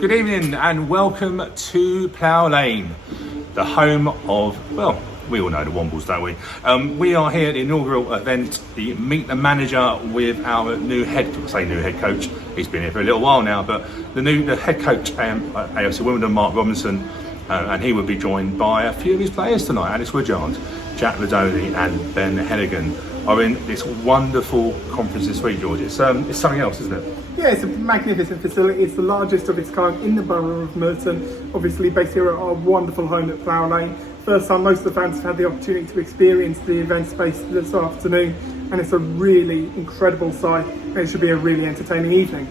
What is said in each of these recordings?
Good evening and welcome to Plough Lane, the home of, well, we all know the Wombles, don't we? We are here at the inaugural event, the Meet the Manager with our new head coach. He's been here for a little while now, but the head coach at AFC Wimbledon, Mark Robinson, and he will be joined by a few of his players tonight. Alex Woodyard, Jack Ladoni and Ben Hennigan are in this wonderful conference this week, George. It's something else, isn't it? Yeah, it's a magnificent facility. It's the largest of its kind in the borough of Merton. Obviously based here at our wonderful home at Plough Lane. First time most of the fans have had the opportunity to experience the event space this afternoon, and it's a really incredible sight, and it should be a really entertaining evening.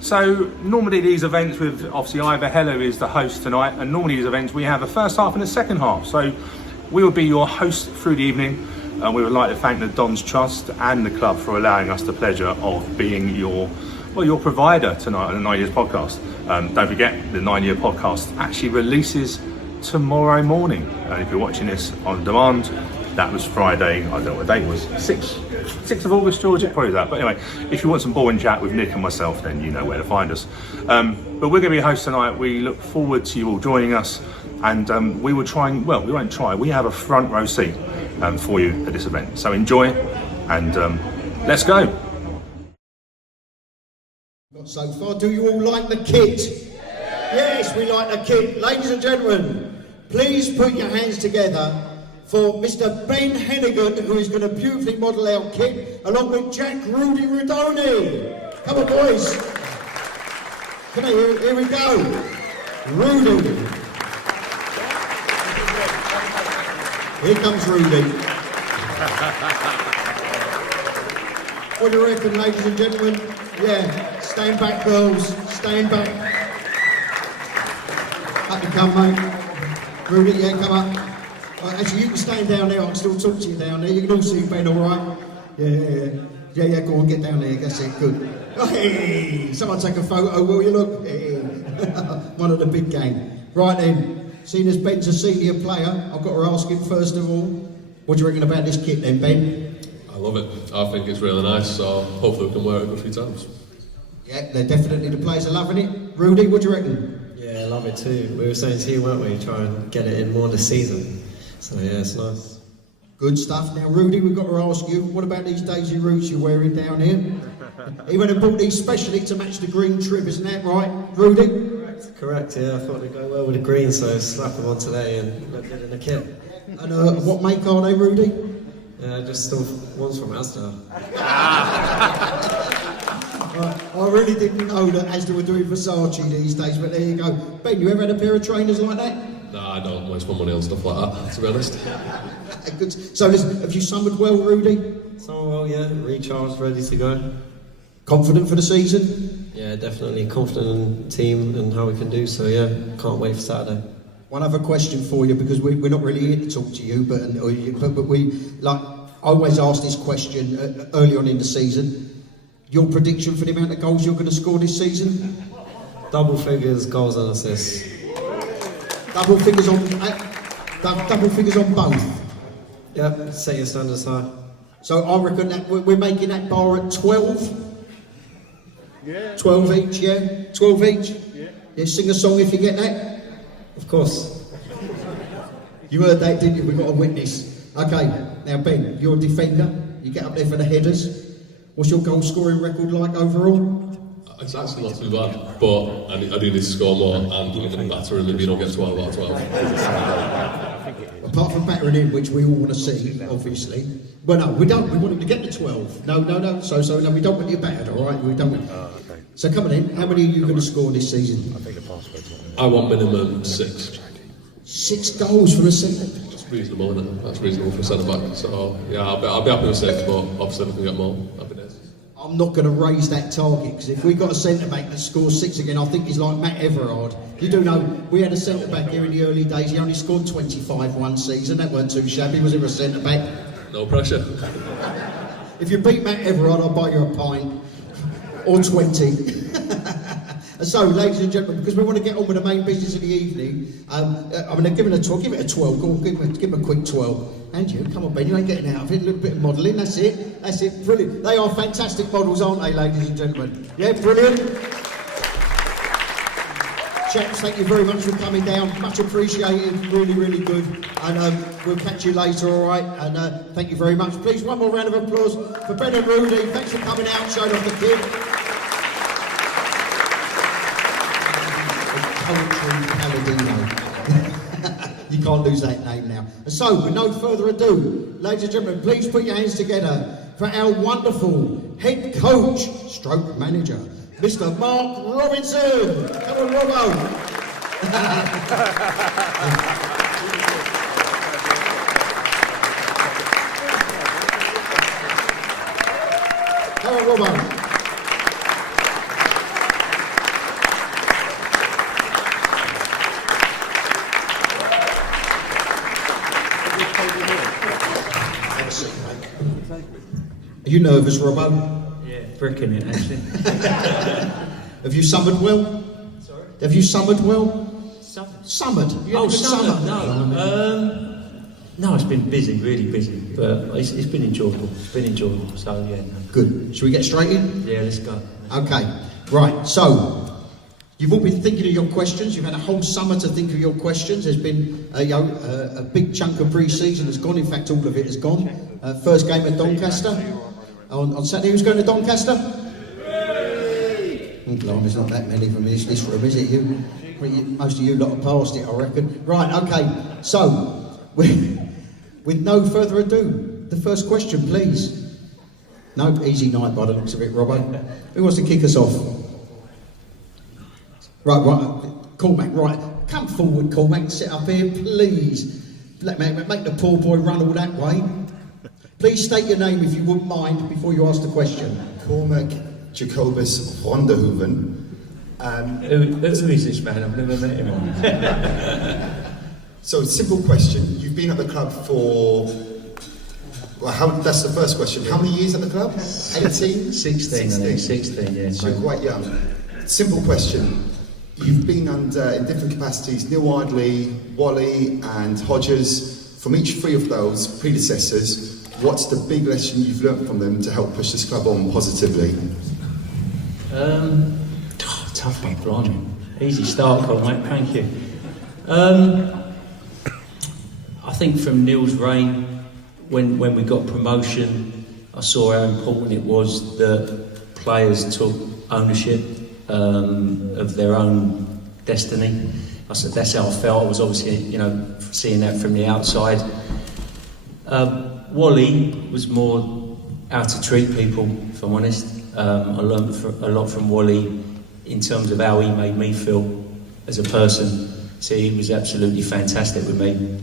So normally these events with obviously Ivor Heller is the host tonight, and normally these events we have a first half and a second half. So we will be your host through the evening. We would like to thank the Dons Trust and the club for allowing us the pleasure of being your provider tonight on the 9 Years podcast. Don't forget, the 9 Year podcast actually releases tomorrow morning. And if you're watching this on demand, that was Friday, I don't know what date it was, 6th of August, George, it probably that. But anyway, if you want some boring chat with Nick and myself, then you know where to find us. But we're going to be hosts tonight. We look forward to you all joining us. And we will try and, well, we won't try, we have a front row seat for you at this event. So enjoy and let's go. So far, do you all like the kit? Yes, we like the kit. Ladies and gentlemen, please put your hands together for Mr. Ben Hennigan, who is going to beautifully model our kit, along with Jack Rudy Rudoni. Come on, boys. Come on, here we go. Rudy. Here comes Rudy. What do you reckon, ladies and gentlemen? Yeah, stand back, girls. Stand back. Up you come, mate. Rudy, yeah, come up. Actually, you can stand down there. I can still talk to you down there. You can all see Ben, all right? Yeah. Go on, get down there. That's it. Good. Hey, someone take a photo, will you look? Hey. One of the big gang. Right then. Seeing as Ben's a senior player, I've got to ask him first of all, what do you reckon about this kit then, Ben? I love it. I think it's really nice, so hopefully we can wear it a good few times. Yeah, they're definitely, the players are loving it. Rudy, what do you reckon? Yeah, I love it too. We were saying to you, weren't we, try and get it in more this season. So yeah, it's nice. Good stuff. Now Rudy, we've got to ask you, what about these Daisy Roots you're wearing down here? He went and bought these specially to match the green trim, isn't that right, Rudy? Correct, yeah, I thought they'd go well with the green, so slap them on today and look good in the kit. And what make are they, Rudy? Just still one's from Asda. I really didn't know that Asda were doing Versace these days, but there you go. Ben, you ever had a pair of trainers like that? No, I don't waste my money on stuff like that, to be honest. Good. So listen, have you summered well, Rudy? Summer well, yeah, recharged, ready to go. Confident for the season? Yeah, definitely confident in the team and how we can do so, yeah. Can't wait for Saturday. One other question for you, because we're not really here to talk to you, but we, like, I always ask this question early on in the season. Your prediction for the amount of goals you're going to score this season? Double figures, goals and assists. Double figures on both? Yep, set your standards high. So I reckon that we're making that bar at 12? Yeah. 12 each, yeah? 12 each? Yeah, sing a song if you get that? Of course. You heard that, didn't you? We've got a witness. Okay, now Ben, you're a defender. You get up there for the headers. What's your goal scoring record like overall? It's actually not too bad, but I do need to score more, and I'm going to batter him if you don't get 12 out of 12. Apart from battering in, which we all want to see, obviously. Well, no, we don't. We want him to get to 12. No. So no, we don't want you battered, all right? We don't want. Okay. So coming in, how many are you going to score this season? I want minimum 6. 6 goals for a centre. That's reasonable, isn't it? That's reasonable for a centre back. So yeah, I'll be happy with 6, but obviously if we can get more, happy days. I'm not going to raise that target, because if we got a centre back that scores 6 again, I think he's like Matt Everard. You do know, we had a centre back here in the early days. He only scored 25 one season. That weren't too shabby, was it, for a centre back? No pressure. If you beat Matt Everard, I'll buy you a pint. Or 20. So, ladies and gentlemen, because we want to get on with the main business of the evening, I'm going to give it a 12. Give it a 12. Go on, give him a quick 12. And you, come on, Ben, you ain't getting out of it. A little bit of modelling, that's it. That's it, brilliant. They are fantastic models, aren't they, ladies and gentlemen? Yeah, brilliant. Chaps, thank you very much for coming down. Much appreciated. Really, really good. And we'll catch you later, all right? And thank you very much. Please, one more round of applause for Ben and Rudy. Thanks for coming out, showing off the kid. Poetry Palladino. You can't lose that name now. And so, with no further ado, ladies and gentlemen, please put your hands together for our wonderful head coach, stroke manager, Mr. Mark Robinson. Come on, Robbo. Come on, Robbo. Are you nervous, Robbo? Yeah, bricking it actually. Have you summered well? Sorry? Have you summered well? Summered? You Oh, had a good summer? summer? No. No, it's been busy, really busy, but it's been enjoyable. It's been enjoyable, so yeah. No. Good. Shall we get straight in? Yeah, let's go. Okay. Right. So, you've all been thinking of your questions. You've had a whole summer to think of your questions. There's been a big chunk of pre-season has gone. In fact, all of it has gone. First game at Doncaster. On Saturday, who's going to Doncaster? Blimey, there's not that many from this room, is it? Most of you lot have passed it, I reckon. Right, okay. So, with no further ado, the first question, please. No, easy night by the looks of it, Robbo. Who wants to kick us off? Right, Cormac, right. Come forward, Cormac, sit up here, please. Make the poor boy run all that way. Please state your name if you wouldn't mind before you ask the question. Cormac Jacobus Ronderhoeven. Who is this man? I've never met him. So, simple question. You've been at the club for... Well, that's the first question. How many years at the club? 18? 16, I think. 16, yeah. So you're quite young. Simple question. You've been under, in different capacities, Neil Ardley, Wally and Hodges. From each three of those predecessors, what's the big lesson you've learnt from them to help push this club on positively? Tough one, blimey. Easy start, Cormac, thank you. I think from Neil's reign, when we got promotion, I saw how important it was that players took ownership of their own destiny. I said that's how I felt. I was obviously, seeing that from the outside. Wally was more how to treat people, if I'm honest. I learned a lot from Wally in terms of how he made me feel as a person. So he was absolutely fantastic with me.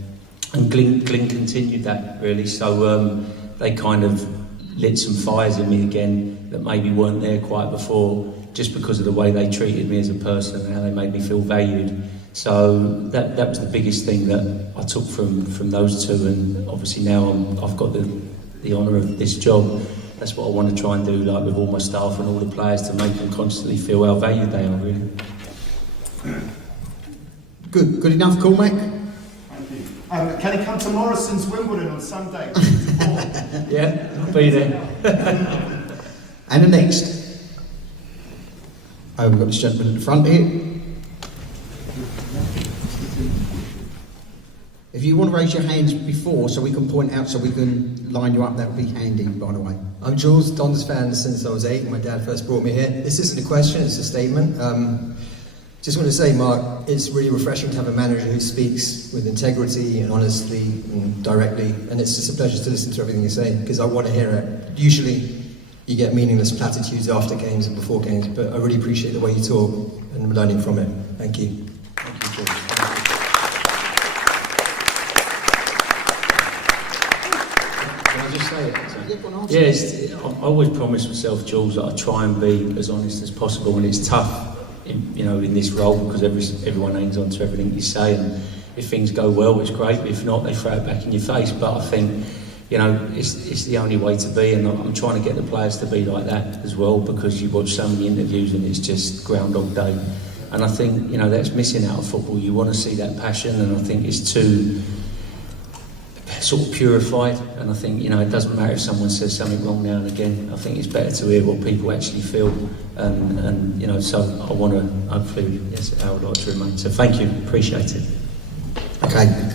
And Glyn continued that, really. So they kind of lit some fires in me again that maybe weren't there quite before, just because of the way they treated me as a person and how they made me feel valued. So that was the biggest thing that I took from those two, and obviously now I've got the honour of this job. That's what I want to try and do, like with all my staff and all the players, to make them constantly feel how valued they are, really. Good enough, Cormac? Can he come to Morrison's Wimbledon on Sunday? Yeah, I'll be there. And the next. Oh, we've got this gentleman in the front here. If you want to raise your hands before so we can point out so we can line you up, that would be handy, by the way. I'm Jules, Don's fan since I was 8. My dad first brought me here. This isn't a question, it's a statement. Just want to say, Mark, it's really refreshing to have a manager who speaks with integrity and honestly and directly, and it's just a pleasure to listen to everything you say, because I want to hear it. Usually you get meaningless platitudes after games and before games, but I really appreciate the way you talk and I'm learning from it. Thank you. Thank you, Jules. Yes, I always promise myself, Jules, that I try and be as honest as possible, and it's tough, in this role, because everyone hangs on to everything you say, and if things go well, it's great. If not, they throw it back in your face. But I think, it's the only way to be, and I'm trying to get the players to be like that as well, because you watch so many interviews and it's just Groundhog Day, and I think that's missing out of football. You want to see that passion, and I think it's too sort of purified, and I think, you know, it doesn't matter if someone says something wrong now and again. I think it's better to hear what people actually feel, and you know, so I want to, hopefully, yes, I would like to remain. So thank you, appreciate it. Okay.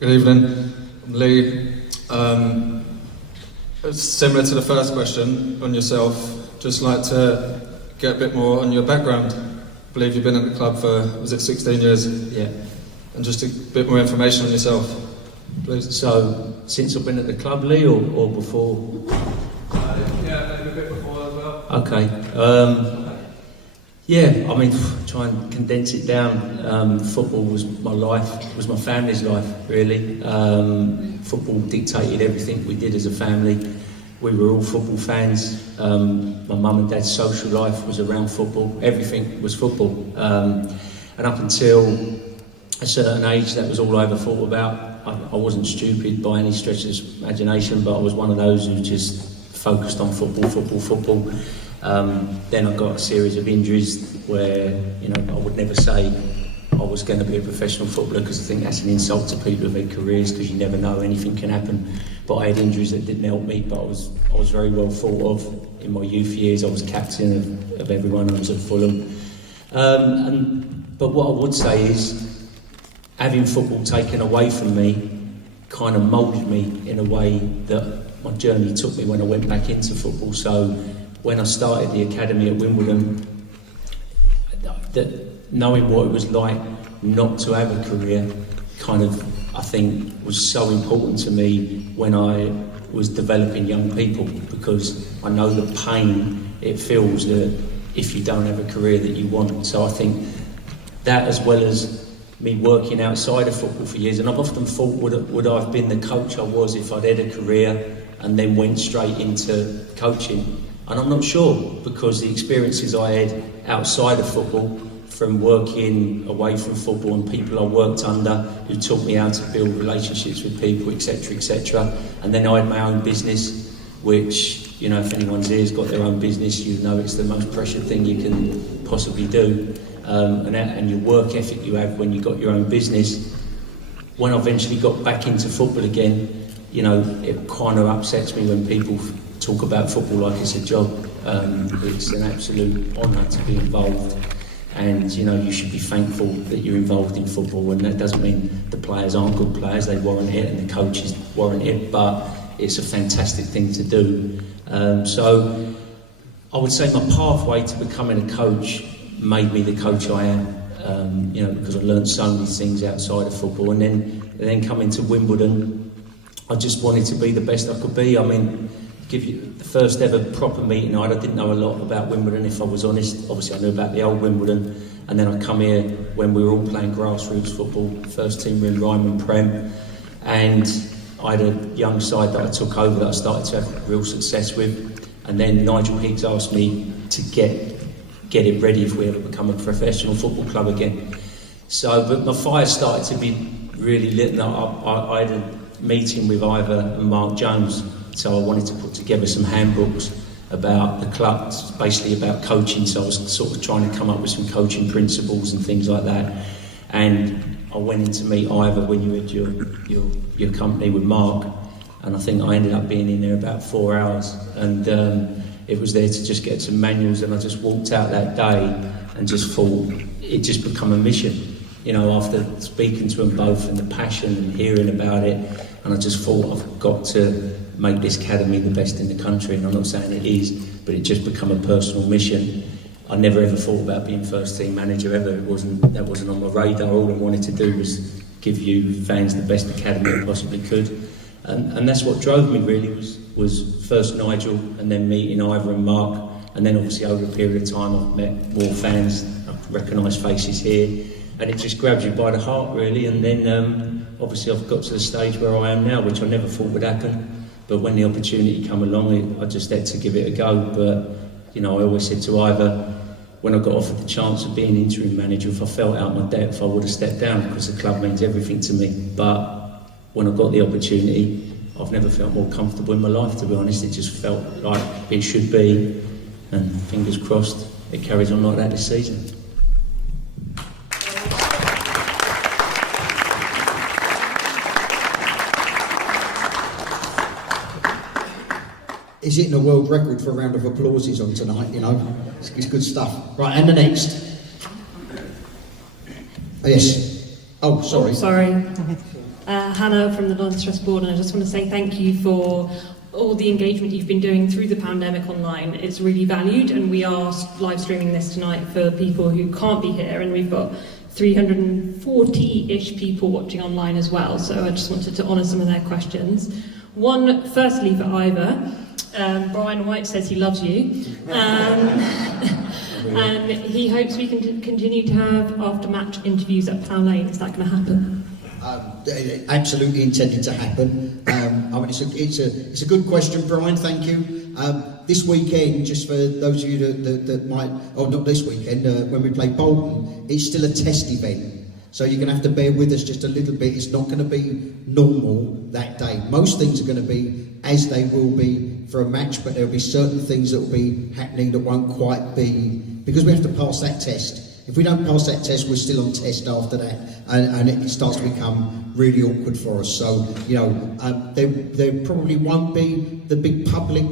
Good evening, I'm Lee. Similar to the first question on yourself, just like to get a bit more on your background. I believe you've been at the club for, was it 16 years? Yeah. And just a bit more information on yourself, please. So, since I've been at the club, Lee, or before? Yeah, maybe a bit before as well. Okay. Yeah, I mean, try and condense it down. Football was my life, was my family's life, really. Football dictated everything we did as a family. We were all football fans. My mum and dad's social life was around football. Everything was football. And up until a certain age, that was all I ever thought about. I wasn't stupid by any stretch of the imagination, but I was one of those who just focused on football. Then I got a series of injuries where, you know, I would never say I was going to be a professional footballer, because I think that's an insult to people who've had careers, because you never know, anything can happen. But I had injuries that didn't help me, but I was very well thought of in my youth years. I was captain of everyone. I was at Fulham. But what I would say is, having football taken away from me kind of moulded me in a way that my journey took me when I went back into football. So when I started the academy at Wimbledon, that knowing what it was like not to have a career kind of, I think, was so important to me when I was developing young people, because I know the pain it feels that if you don't have a career that you want. So I think that, as well as me working outside of football for years, and I've often thought, would I have been the coach I was if I'd had a career and then went straight into coaching? And I'm not sure, because the experiences I had outside of football, from working away from football and people I worked under who taught me how to build relationships with people, etc., etc. And then I had my own business, which, you know, if anyone's here's got their own business, you know it's the most precious thing you can possibly do. And your work ethic you have when you got your own business. When I eventually got back into football again, you know, it kind of upsets me when people talk about football like it's a job. It's an absolute honour to be involved, and you know, you should be thankful that you're involved in football. And that doesn't mean the players aren't good players, they warrant it, and the coaches warrant it, but it's a fantastic thing to do. So I would say my pathway to becoming a coach made me the coach I am, you know, because I learned so many things outside of football. And then coming to Wimbledon, I just wanted to be the best I could be. I mean, give you the first ever proper meeting I didn't know a lot about Wimbledon, if I was honest. Obviously I knew about the old Wimbledon, and then I come here when we were all playing grassroots football. First team were in Ryman Prem, and I had a young side that I took over that I started to have real success with. And then Nigel Higgs asked me to get it ready if we ever become a professional football club again. So, but my fire started to be really lit, and I had a meeting with Ivor and Mark Jones. So I wanted to put together some handbooks about the club, basically about coaching. So I was sort of trying to come up with some coaching principles and things like that. And I went in to meet Ivor when you had your company with Mark, and I think I ended up being in there about 4 hours. And it was there to just get some manuals, and I just walked out that day and just thought it just become a mission. You know, after speaking to them both and the passion and hearing about it, and I just thought I've got to make this academy the best in the country. And I'm not saying it is, but it just become a personal mission. I never ever thought about being first team manager ever. That wasn't on my radar. All I wanted to do was give you fans the best academy I possibly could. And that's what drove me really, was first Nigel, and then meeting Ivor and Mark, and then obviously over a period of time I've met more fans, I've recognised faces here, and it just grabs you by the heart really. And then obviously I've got to the stage where I am now, which I never thought would happen, but when the opportunity came along, I just had to give it a go. But you know, I always said to Ivor, when I got offered the chance of being interim manager, if I felt out my depth I would have stepped down, because the club means everything to me. But when I got the opportunity, I've never felt more comfortable in my life, to be honest. It just felt like it should be, and fingers crossed it carries on like that this season. is hitting a world record for a round of applauses on tonight, you know. It's good stuff. Right, and the next. Yes. Oh, sorry. Oh, sorry. Hannah from the Doncaster Board, and I just want to say thank you for all the engagement you've been doing through the pandemic online. It's really valued, and we are live streaming this tonight for people who can't be here, and we've got 340-ish people watching online as well, so I just wanted to honour some of their questions. One, firstly for Ivor, Brian White says he loves you, and he hopes we can continue to have after-match interviews at Plough Lane. Is that going to happen? Absolutely intended to happen. I mean, it's a good question, Brian. Thank you. This weekend, just for those of you that might, or not this weekend, when we play Bolton, it's still a test event. So you're going to have to bear with us just a little bit. It's not going to be normal that day. Most things are going to be as they will be for a match, but there'll be certain things that will be happening that won't quite be, because we have to pass that test. If we don't pass that test, we're still on test after that, and it starts to become really awkward for us. So, you know, there probably won't be the big public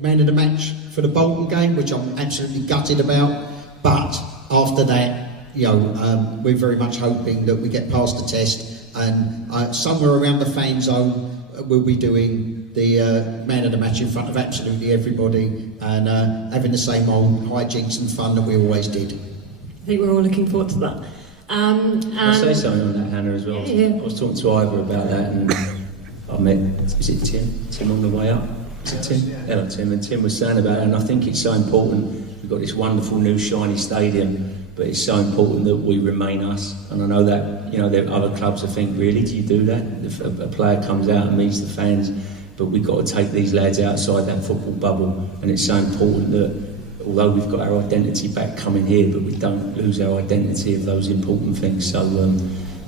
man of the match for the Bolton game, which I'm absolutely gutted about. But after that, you know, we're very much hoping that we get past the test, and somewhere around the fan zone, we'll be doing the man of the match in front of absolutely everybody, and having the same old hijinks and fun that we always did. I think we're all looking forward to that. Can I say something on that, Hannah, as well? Yeah. I was talking to Ivor about that, and I met, is it Tim? Tim on the way up? Is it Tim? Hello, Tim. And Tim was saying about it, and I think it's so important. We've got this wonderful new shiny stadium, but it's so important that we remain us. And I know that, you know, there are other clubs that think, really, do you do that? If a player comes out and meets the fans, but we've got to take these lads outside that football bubble, and it's so important that although we've got our identity back coming here, but we don't lose our identity of those important things. So,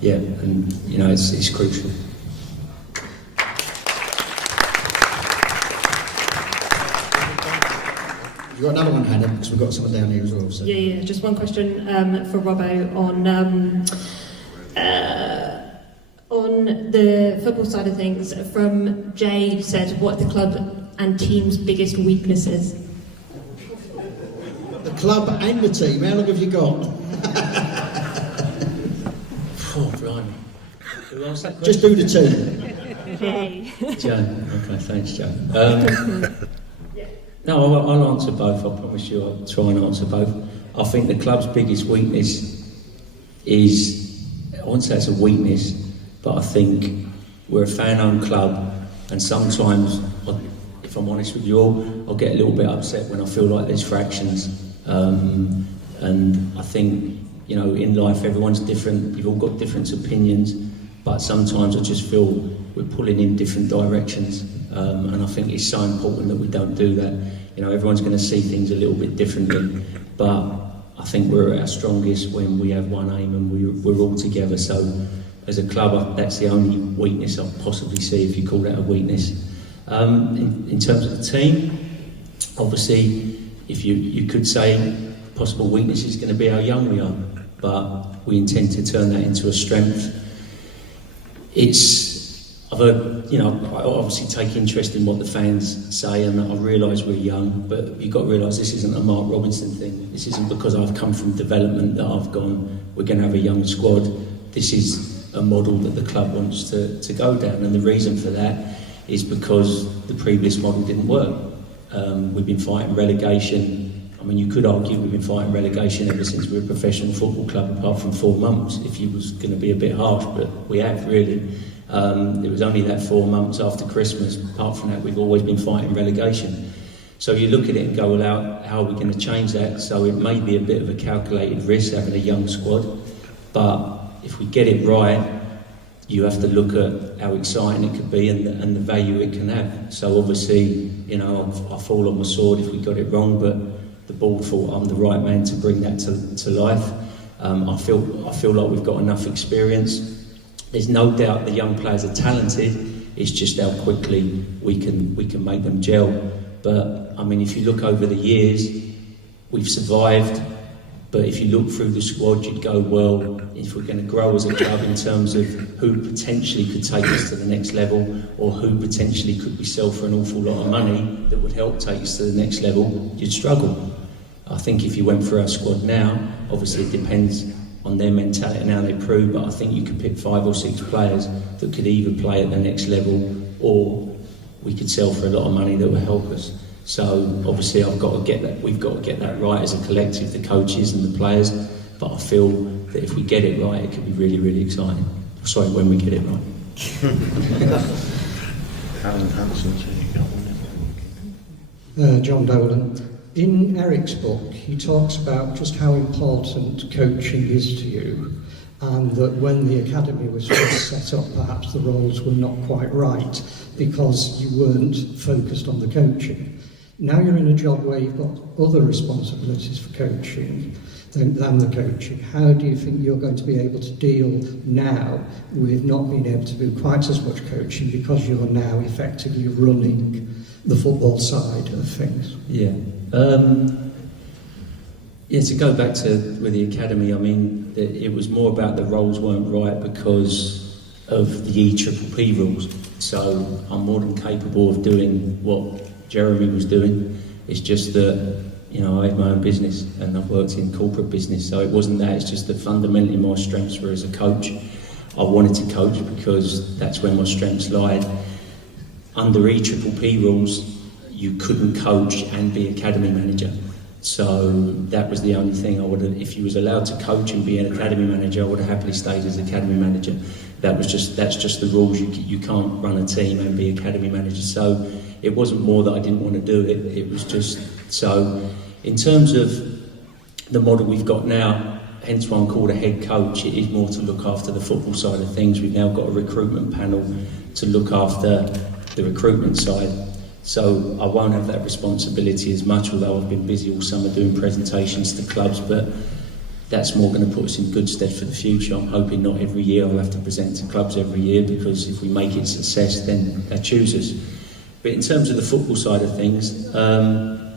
yeah, and, you know, it's crucial. You've got another one, Hannah, because we've got someone down here as well. So. Yeah, just one question for Robbo on the football side of things. From Jay said, what are the club and team's biggest weaknesses? The club and the team, how long have you got? Oh, blimey. Who asked that question? Just do the team. Jay. Joe. Okay, thanks, Joe. No, I'll answer both. I promise you I'll try and answer both. I think the club's biggest weakness is, I wouldn't say it's a weakness, but I think we're a fan-owned club, and sometimes, if I'm honest with you all, I'll get a little bit upset when I feel like there's fractions. And I think, you know, in life everyone's different, you've all got different opinions, but sometimes I just feel we're pulling in different directions, and I think it's so important that we don't do that. You know, everyone's going to see things a little bit differently, but I think we're at our strongest when we have one aim and we're all together. So as a club, that's the only weakness I possibly see, if you call that a weakness. In terms of the team, obviously, if you could say possible weakness is going to be how young we are, but we intend to turn that into a strength. I've heard, you know, I obviously take interest in what the fans say, and I realise we're young, but you've got to realise this isn't a Mark Robinson thing. This isn't because I've come from development that I've gone, we're going to have a young squad. This is a model that the club wants to go down, and the reason for that is because the previous model didn't work. We've been fighting relegation. I mean, you could argue we've been fighting relegation ever since we were a professional football club, apart from 4 months, if you was going to be a bit harsh, but we have really. It was only that 4 months after Christmas. Apart from that, we've always been fighting relegation. So you look at it and go, well, how are we going to change that? So it may be a bit of a calculated risk having a young squad, but if we get it right, you have to look at how exciting it could be and the value it can have. So obviously, you know, I fall on my sword if we got it wrong, but the board thought I'm the right man to bring that to life. I feel like we've got enough experience. There's no doubt the young players are talented. It's just how quickly we can make them gel. But I mean, if you look over the years, we've survived But if you look through the squad, you'd go, well, if we're going to grow as a club in terms of who potentially could take us to the next level, or who potentially could we sell for an awful lot of money that would help take us to the next level, you'd struggle. I think if you went through our squad now, obviously it depends on their mentality and how they prove, but I think you could pick 5 or 6 players that could either play at the next level, or we could sell for a lot of money that would help us. So obviously we've got to get that right as a collective, the coaches and the players, but I feel that if we get it right, it could be really, really exciting. Sorry, when we get it right. John Dolan. In Eric's book, he talks about just how important coaching is to you, and that when the academy was first set up, perhaps the roles were not quite right because you weren't focused on the coaching. Now you're in a job where you've got other responsibilities for coaching than the coaching. How do you think you're going to be able to deal now with not being able to do quite as much coaching because you're now effectively running the football side of things? Yeah. To go back to with the academy, I mean, it was more about the roles weren't right because of the EPPP rules. So I'm more than capable of doing what Jeremy was doing. It's just that, you know, I have my own business and I've worked in corporate business, so it wasn't that. It's just that fundamentally my strengths were as a coach. I wanted to coach because that's where my strengths lied. Under EPPP rules, you couldn't coach and be academy manager. So that was the only thing I would have, if you was allowed to coach and be an academy manager, I would have happily stayed as academy manager. That's just the rules. You can't run a team and be academy manager. So it wasn't more that I didn't want to do it. It was just, so in terms of the model we've got now, hence why I'm called a head coach, it is more to look after the football side of things. We've now got a recruitment panel to look after the recruitment side. So I won't have that responsibility as much, although I've been busy all summer doing presentations to clubs, but that's more going to put us in good stead for the future. I'm hoping not every year I'll have to present to clubs every year, because if we make it a success, then they choose us. But in terms of the football side of things, I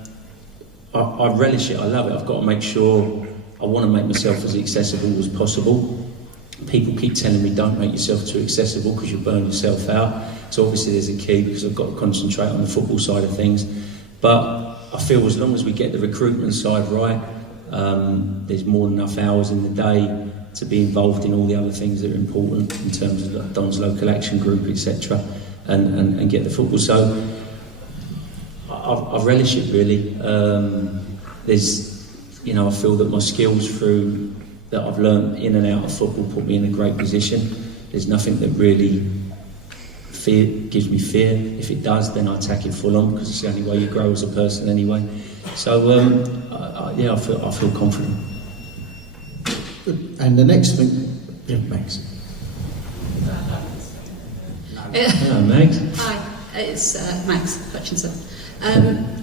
relish it, I love it. I've got to make sure, I want to make myself as accessible as possible. People keep telling me don't make yourself too accessible because you'll burn yourself out. So obviously there's a key, because I've got to concentrate on the football side of things. But I feel as long as we get the recruitment side right, there's more than enough hours in the day to be involved in all the other things that are important in terms of Don's local action group, etc., and get the football. So I relish it really. There's, you know, I feel that my skills through that I've learned in and out of football put me in a great position. There's nothing that really gives me fear. If it does, then I attack it full on, because it's the only way you grow as a person anyway. So I feel confident. Good. And the next thing, yeah, Max. Hello, Max. Hi, it's Max Hutchinson.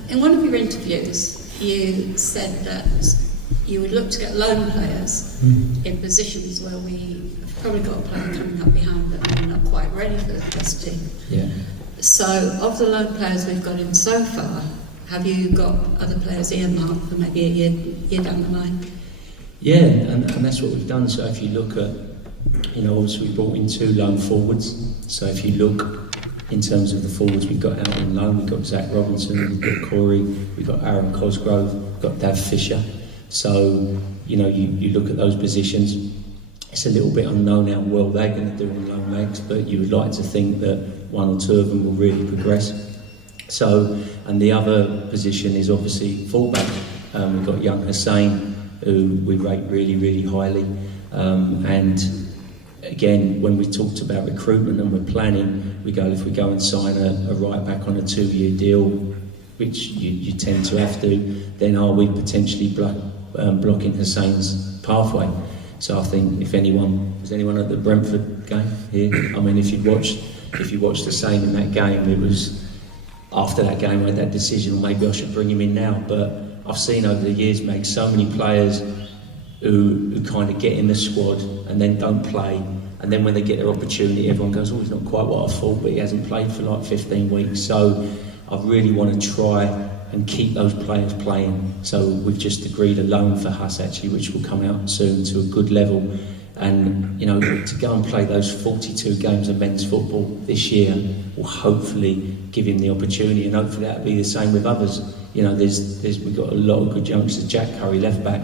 In one of your interviews, you said that you would look to get loan players in positions where we have probably got a player coming up behind that are not quite ready for the first team. Yeah. So, of the loan players we've got in so far, have you got other players earmarked for maybe a year down the line? Yeah, and that's what we've done. So if you look at, you know, obviously we brought in 2 loan forwards. So if you look in terms of the forwards we've got out on loan, we've got Zach Robinson, we've got Corey, we've got Aaron Cosgrove, we've got Dav Fisher. So, you know, you look at those positions, it's a little bit unknown how well they're going to do in loan legs, but you would like to think that 1 or 2 of them will really progress. So, and the other position is obviously fullback. We've got young Hussein, who we rate really, really highly. And again, when we talked about recruitment and we're planning, we go, if we go and sign a right back on a 2-year deal, which you tend to have to, then are we potentially blocking Hussein's pathway? So I think was anyone at the Brentford game here? I mean, if you watched Hussein in that game, it was after that game I had that decision, maybe I should bring him in now. But I've seen over the years, Meg, so many players who kind of get in the squad and then don't play, and then when they get their opportunity, everyone goes, oh, he's not quite what I thought, but he hasn't played for like 15 weeks. So I really want to try and keep those players playing. So we've just agreed a loan for Huss actually, which will come out soon to a good level. And you know, to go and play those 42 games of men's football this year will hopefully give him the opportunity, and hopefully that'll be the same with others. You know, we've got a lot of good youngsters. Jack Curry, left back,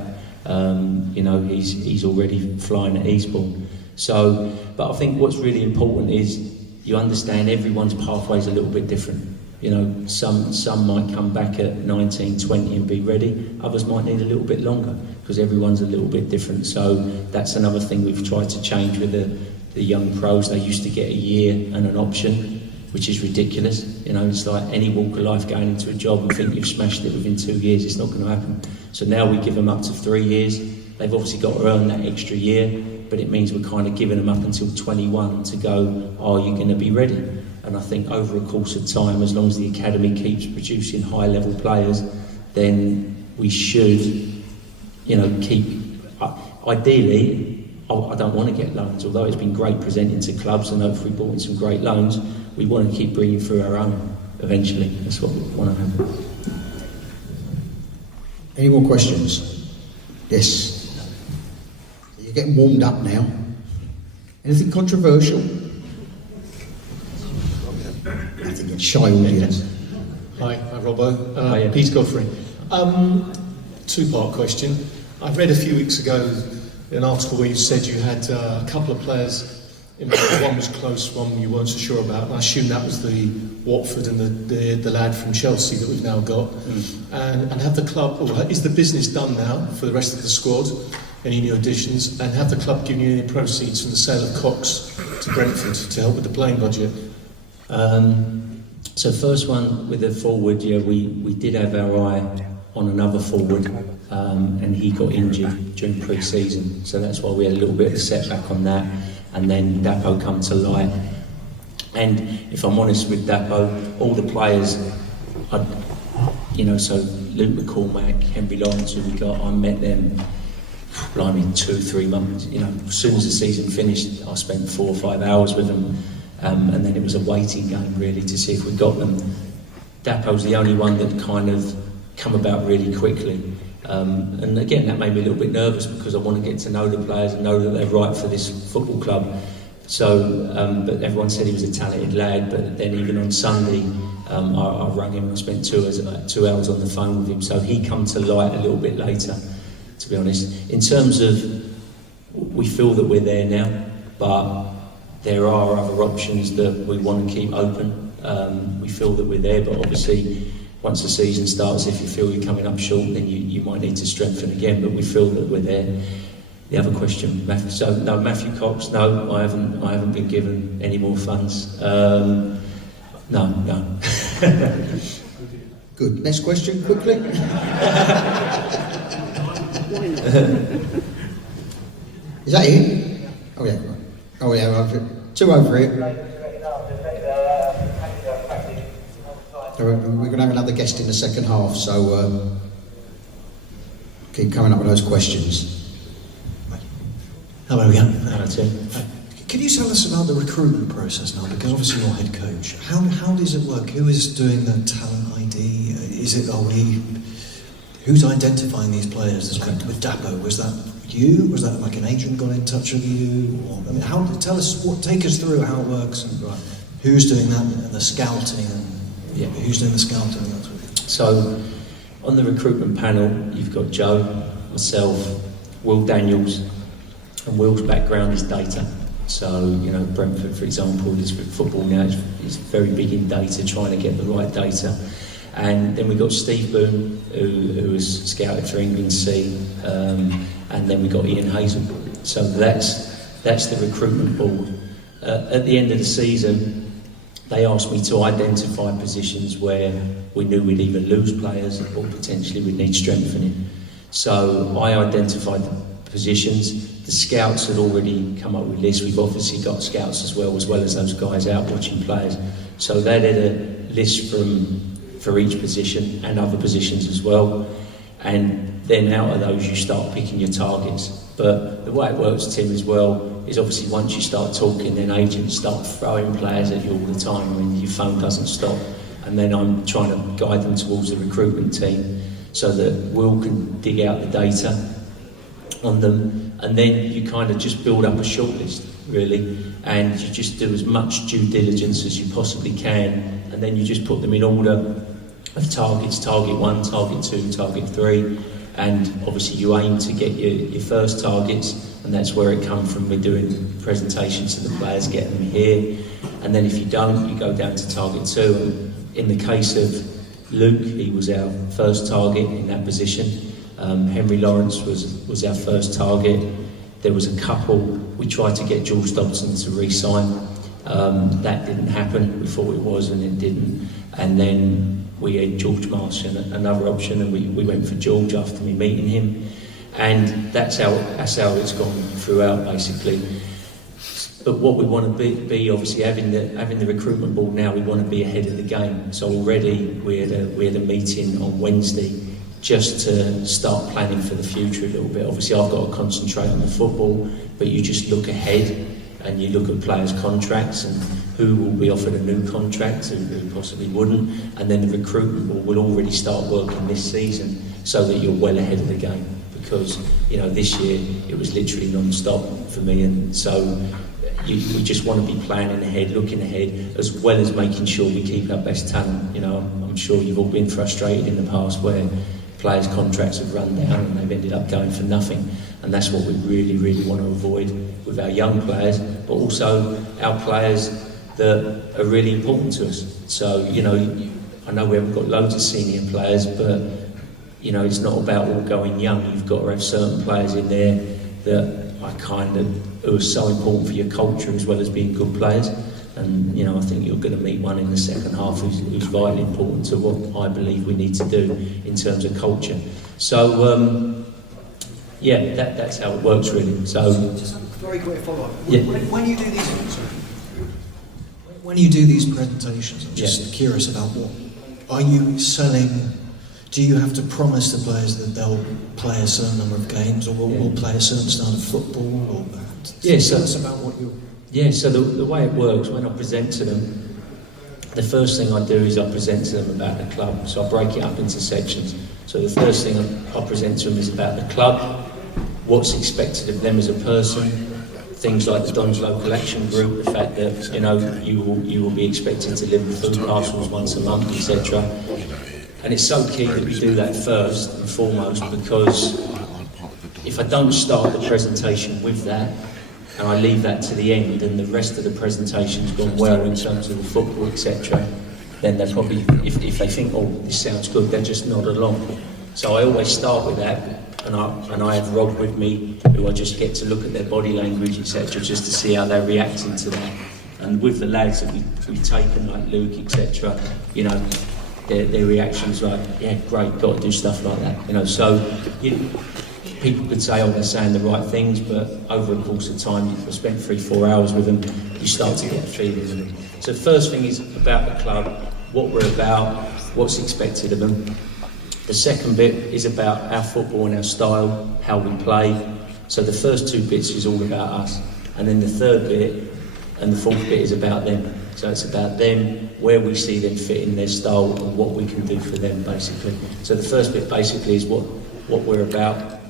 you know, he's already flying at Eastbourne. So, but I think what's really important is you understand everyone's pathway is a little bit different. You know, some might come back at 19, 20 and be ready. Others might need a little bit longer because everyone's a little bit different. So that's another thing we've tried to change with the young pros. They used to get a year and an option, which is ridiculous. You know, it's like any walk of life going into a job and think you've smashed it within 2 years. It's not going to happen. So now we give them up to 3 years. They've obviously got to earn that extra year, but it means we're kind of giving them up until 21 to go, are you going to be ready? And I think over a course of time, as long as the academy keeps producing high-level players, then we should, you know, keep... Ideally, I don't want to get loans, although it's been great presenting to clubs and hopefully brought in some great loans. We want to keep bringing through our own eventually. That's what we want to happen. Any more questions? Yes. You're getting warmed up now. Anything controversial? Nothing. Shy audience. Hi, I'm Robbo. Hi, Peter Godfrey. Two-part question. I read a few weeks ago an article where you said you had a couple of players. One was close, one you weren't so sure about. And I assume that was the Watford and the lad from Chelsea that we've now got. And have the club, or is the business done now for the rest of the squad? Any new additions? And have the club given you any proceeds from the sale of Cox to Brentford to help with the playing budget? So first one with the forward, yeah, we did have our eye on another forward, and he got injured during pre-season, so that's why we had a little bit of a setback on that. And then Dapo come to light. And if I'm honest with Dapo, all the players, you know, so Luke McCormack, Henry Lawrence, who we got, I met them, blimey, 2-3 months. You know, as soon as the season finished, I spent 4 or 5 hours with them. And then it was a waiting game really to see if we got them. Dapo's the only one that kind of come about really quickly. And again, that made me a little bit nervous because I want to get to know the players and know that they're right for this football club. So, but everyone said he was a talented lad, but then even on Sunday, I rang him and I spent 2 hours on the phone with him. So he come to light a little bit later, to be honest. In terms of, we feel that we're there now, but there are other options that we want to keep open. We feel that we're there, but obviously once the season starts, if you feel you're coming up short, then you might need to strengthen again, but we feel that we're there. The other question, Matthew Cox, no, I haven't been given any more funds. No. Good. Next question, quickly. Is that it? Oh yeah. Oh yeah. 2 over here. We're going to have another guest in the second half, so keep coming up with those questions. Hello again. Hello, Tim. Can you tell us about the recruitment process now? Because obviously you're head coach. How does it work? Who is doing the talent ID? Who's identifying these players? With Dapo, was that you? Was that like an agent got in touch with you? Or, I mean, take us through how it works and who's doing that and the scouting. Yeah, who's doing the scouting? So, on the recruitment panel, you've got Joe, myself, Will Daniels, and Will's background is data. So, you know, Brentford, for example, is football now is very big in data, trying to get the right data. And then we've got Steve Boone, who was scouted for England C, and then we've got Ian Hazel. So that's the recruitment board. At the end of the season, they asked me to identify positions where we knew we'd either lose players or potentially we'd need strengthening. So I identified the positions. The scouts had already come up with lists. We've obviously got scouts as well as those guys out watching players. So they did a list for each position and other positions as well. And then out of those you start picking your targets. But the way it works, Tim, as well, is obviously once you start talking, then agents start throwing players at you all the time when your phone doesn't stop. and then I'm trying to guide them towards the recruitment team so that Will can dig out the data on them, and then you kind of just build up a shortlist, really, and you just do as much due diligence as you possibly can, and then you just put them in order of targets, target 1, target 2, target 3, and obviously you aim to get your first targets, and that's where it comes from. We're doing presentations to the players, getting them here, and then if you don't, you go down to target 2. And in the case of Luke, he was our first target in that position. Henry Lawrence was our first target. There was a couple, we tried to get George Dobson to re-sign. That didn't happen. We thought it was, and it didn't. And then we had George Marsh, another option, and we went for George after me meeting him. And that's how it's gone throughout, basically. But what we want to be obviously having the recruitment board now, we want to be ahead of the game. So already we had a meeting on Wednesday just to start planning for the future a little bit. Obviously I've got to concentrate on the football, but you just look ahead and you look at players' contracts and who will be offered a new contract and who possibly wouldn't, and then the recruitment board will already start working this season so that you're well ahead of the game, because this year it was literally non-stop for me, and so we just want to be planning ahead, looking ahead, as well as making sure we keep our best talent. I'm sure you've all been frustrated in the past where players' contracts have run down and they've ended up going for nothing, and that's what we really, really want to avoid with our young players, but also our players that are really important to us. So, I know we haven't got loads of senior players, but, it's not about all going young. You've got to have certain players in there that who are so important for your culture as well as being good players. And, I think you're going to meet one in the second half who's vitally important to what I believe we need to do in terms of culture. So, that's how it works, really. So, just a very quick follow-up. Yeah. When you do these presentations, I'm just curious about what are you selling? Do you have to promise the players that they'll play a certain number of games, or will play a certain style of football? Or tell us about what you. Yeah, so the way it works, when I present to them, the first thing I do is I present to them about the club. So I break it up into sections. So the first thing I present to them is about the club, what's expected of them as a person, things like the Don's Local Action Group, the fact that you will be expected to deliver food parcels once a month, etc. And it's so key that we do that first and foremost, because if I don't start the presentation with that, and I leave that to the end, and the rest of the presentation's gone well in terms of the football, etc., then they're probably, if they think, oh, this sounds good, they're just nod along. So I always start with that, and I have Rob with me, who I just get to look at their body language, etc., just to see how they're reacting to that. And with the lads that we've taken, like Luke, etc., their reactions like, yeah, great, got to do stuff like that. So people could say, oh, they're saying the right things, but over a course of time, you've spent 3-4 hours with them, you start to get a feeling of it. So the first thing is about the club, what we're about, what's expected of them. The second bit is about our football and our style, how we play. So the first 2 bits is all about us. And then the third bit and the fourth bit is about them. So it's about them, where we see them fit in their style and what we can do for them, basically. So the first bit basically is what we're about,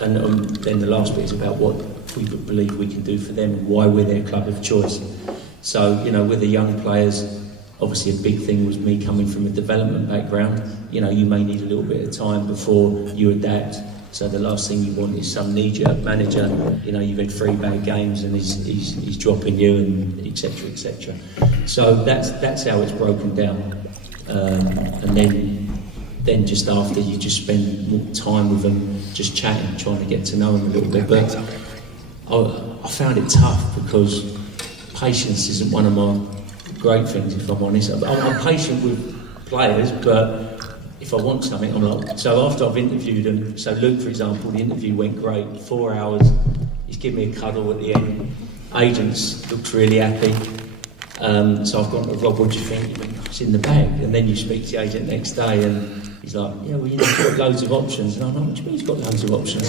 and then the last bit is about what we believe we can do for them and why we're their club of choice. So, with the young players, obviously a big thing was me coming from a development background. You may need a little bit of time before you adapt. So the last thing you want is some knee-jerk manager, you've had 3 bad games and he's dropping you, and etc., etc. So that's how it's broken down. And then just after, you just spend more time with them, just chatting, trying to get to know them a little bit. But I found it tough because patience isn't one of my great things, if I'm honest. I'm patient with players, but if I want something, I'm like... So after I've interviewed them, so Luke, for example, the interview went great, 4 hours, he's given me a cuddle at the end, agents looked really happy, so I've gone to Rob, what do you think? He went, it's in the bag. And then you speak to the agent next day and he's like, yeah, well, you've got loads of options. And I'm like, what do you mean he's got loads of options?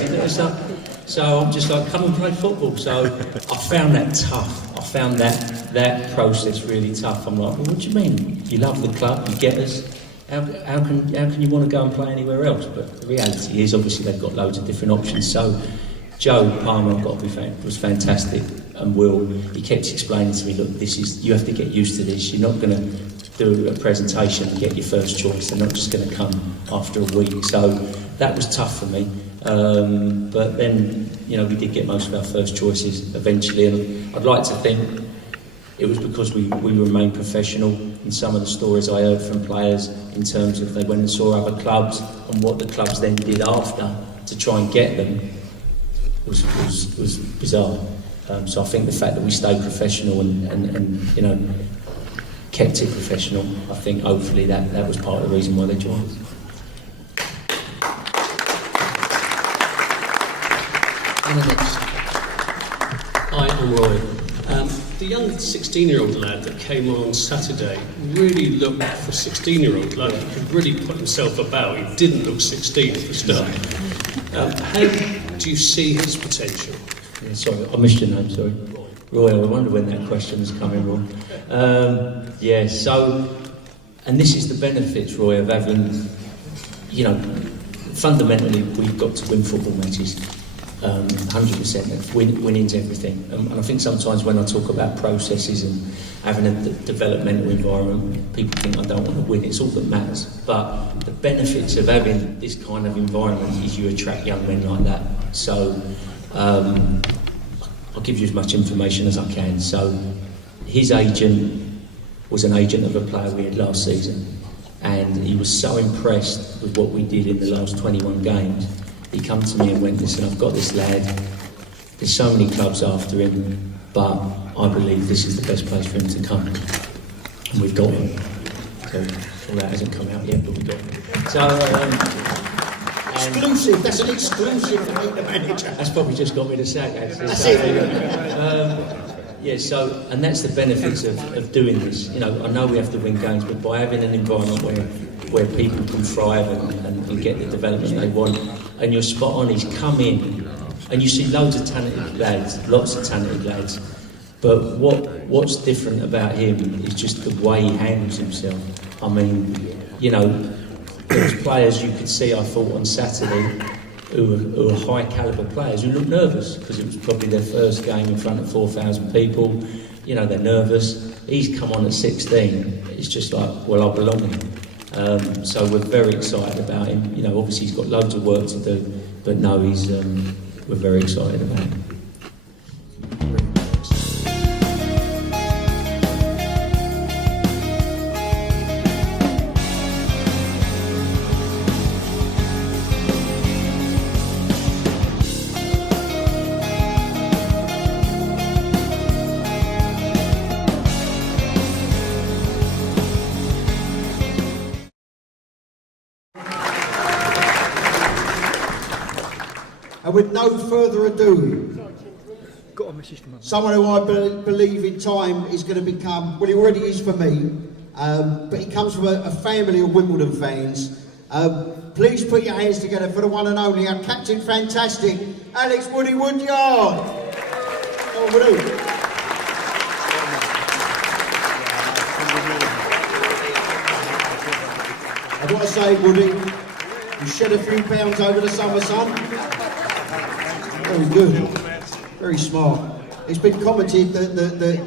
So I'm just like, come and play football. So I found that tough. I found that process really tough. I'm like, well, what do you mean? You love the club, you get us. How can you want to go and play anywhere else? But the reality is, obviously, they've got loads of different options. So Joe Palmer, I've got to be was fantastic, and Will, he kept explaining to me, look, you have to get used to this. You're not going to do a presentation and get your first choice. They're not just going to come after a week. So that was tough for me. But then, you know, we did get most of our first choices eventually, and I'd like to think it was because we remained professional. And some of the stories I heard from players in terms of they went and saw other clubs and what the clubs then did after to try and get them was bizarre. So I think the fact that we stayed professional and you know, kept it professional, I think hopefully that was part of the reason why they joined us. Hi, I'm Roy. The young 16-year-old lad that came on Saturday really looked for a 16-year-old, like he could really put himself about. He didn't look 16 for start. How do you see his potential? Yeah, sorry, I missed your name, sorry. Roy, I wonder when that question is coming, Roy. Yeah, so, and this is the benefits, Roy, of having, you know, fundamentally we've got to win football matches. 100%, winning's everything. And I think sometimes when I talk about processes and having a developmental environment, people think I don't want to win. It's all that matters. But the benefits of having this kind of environment is you attract young men like that. So I'll give you as much information as I can. So his agent was an agent of a player we had last season, and he was so impressed with what we did in the last 21 games. He come to me and went, listen, I've got this lad, there's so many clubs after him, but I believe this is the best place for him to come. And we've got him. So, well, that hasn't come out yet, but we've got him. So, exclusive, that's an exclusive for me, the manager. That's probably just got me to sack, actually. That's so, it. Yeah, so, and that's the benefits of doing this. You know, I know we have to win games, but by having an environment where people can thrive and get the development they want, and you're spot on, he's come in, and you see loads of talented lads, lots of talented lads, but what's different about him is just the way he handles himself. I mean, you know, there was players you could see, I thought, on Saturday, who were high calibre players who looked nervous because it was probably their first game in front of 4,000 people. You know, they're nervous. He's come on at 16. It's just like, well, I belong here. So we're very excited about him. You know, obviously he's got loads of work to do, but no, we're very excited about him. And with no further ado, someone who I believe in time is going to become, well, he already is for me, but he comes from a family of Wimbledon fans. Please put your hands together for the one and only, our Captain Fantastic, Alex Woodyard. Oh, Woody. I've got to say, Woody, you shed a few pounds over the summer, son. Very good. Very smart. It's been commented that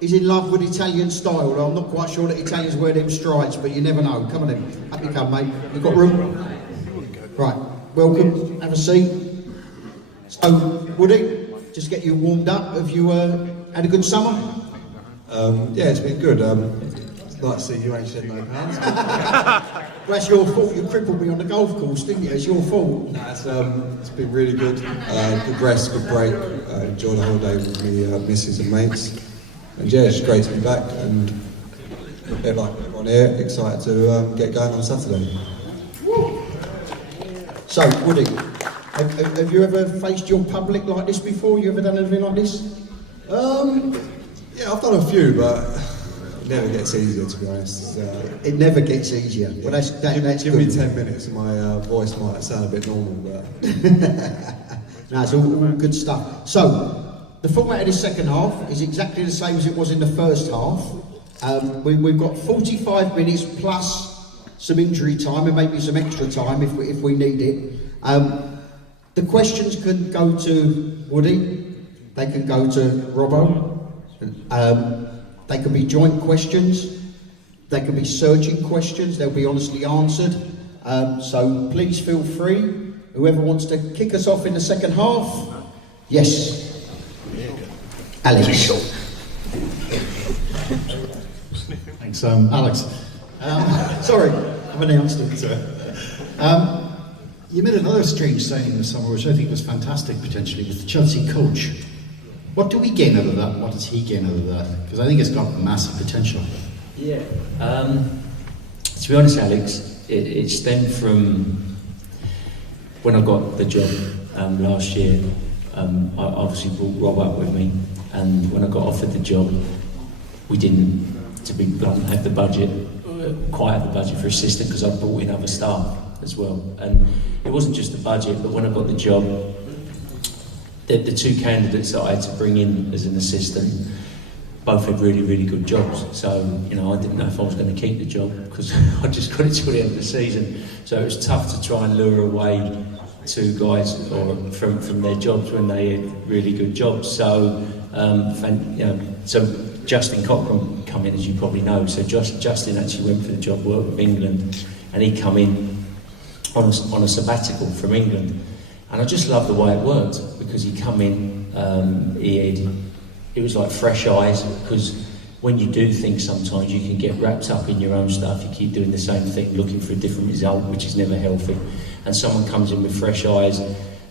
he's in love with Italian style. I'm not quite sure that Italians wear them strides, but you never know. Come on in. Up you come, mate. You've got room? Right. Welcome. Have a seat. So, Woody, just get you warmed up. Have you had a good summer? Yeah, it's been good. It's nice to see you ain't shed no pounds. Well, that's your fault. You crippled me on the golf course, didn't you? It's your fault. No, it's been really good. Good rest, good break. Enjoyed the holiday with me missus and mates. And yeah, it's great to be back. And a bit like everyone here, excited to get going on Saturday. So, Woody, have you ever faced your public like this before? You ever done anything like this? Yeah, I've done a few, but it never gets easier, to be honest. It never gets easier. Yeah. Well, that's give good. me 10 minutes and my voice might sound a bit normal, but... No, it's all good stuff. So, the format of the second half is exactly the same as it was in the first half. We've got 45 minutes plus some injury time and maybe some extra time if we need it. The questions can go to Woody, they can go to Robbo, they can be joint questions, they can be searching questions, they'll be honestly answered. So please feel free. Whoever wants to kick us off in the second half? Yes. Alex. Thanks, Alex. Sorry, I've announced it. You made another strange signing this summer, which I think was fantastic potentially, with the Chelsea coach. What do we gain out of that? What does he gain out of that? Because I think it's got massive potential. Yeah. To be honest, Alex, it stemmed from when I got the job last year. I obviously brought Rob up with me, and when I got offered the job, we didn't, to be blunt, have the budget, quite have the budget for assistant, because I brought in other staff as well. And it wasn't just the budget, but when I got the job, the two candidates that I had to bring in as an assistant both had really, really good jobs. So, I didn't know if I was going to keep the job, because I just got it till the end of the season. So it was tough to try and lure away two guys from their jobs when they had really good jobs. So, so Justin Cochran come in, as you probably know. So Justin actually went for the job, worked with England, and he come in on a sabbatical from England. And I just loved the way it worked, because he come in, it was like fresh eyes, because when you do things sometimes you can get wrapped up in your own stuff, you keep doing the same thing, looking for a different result, which is never healthy. And someone comes in with fresh eyes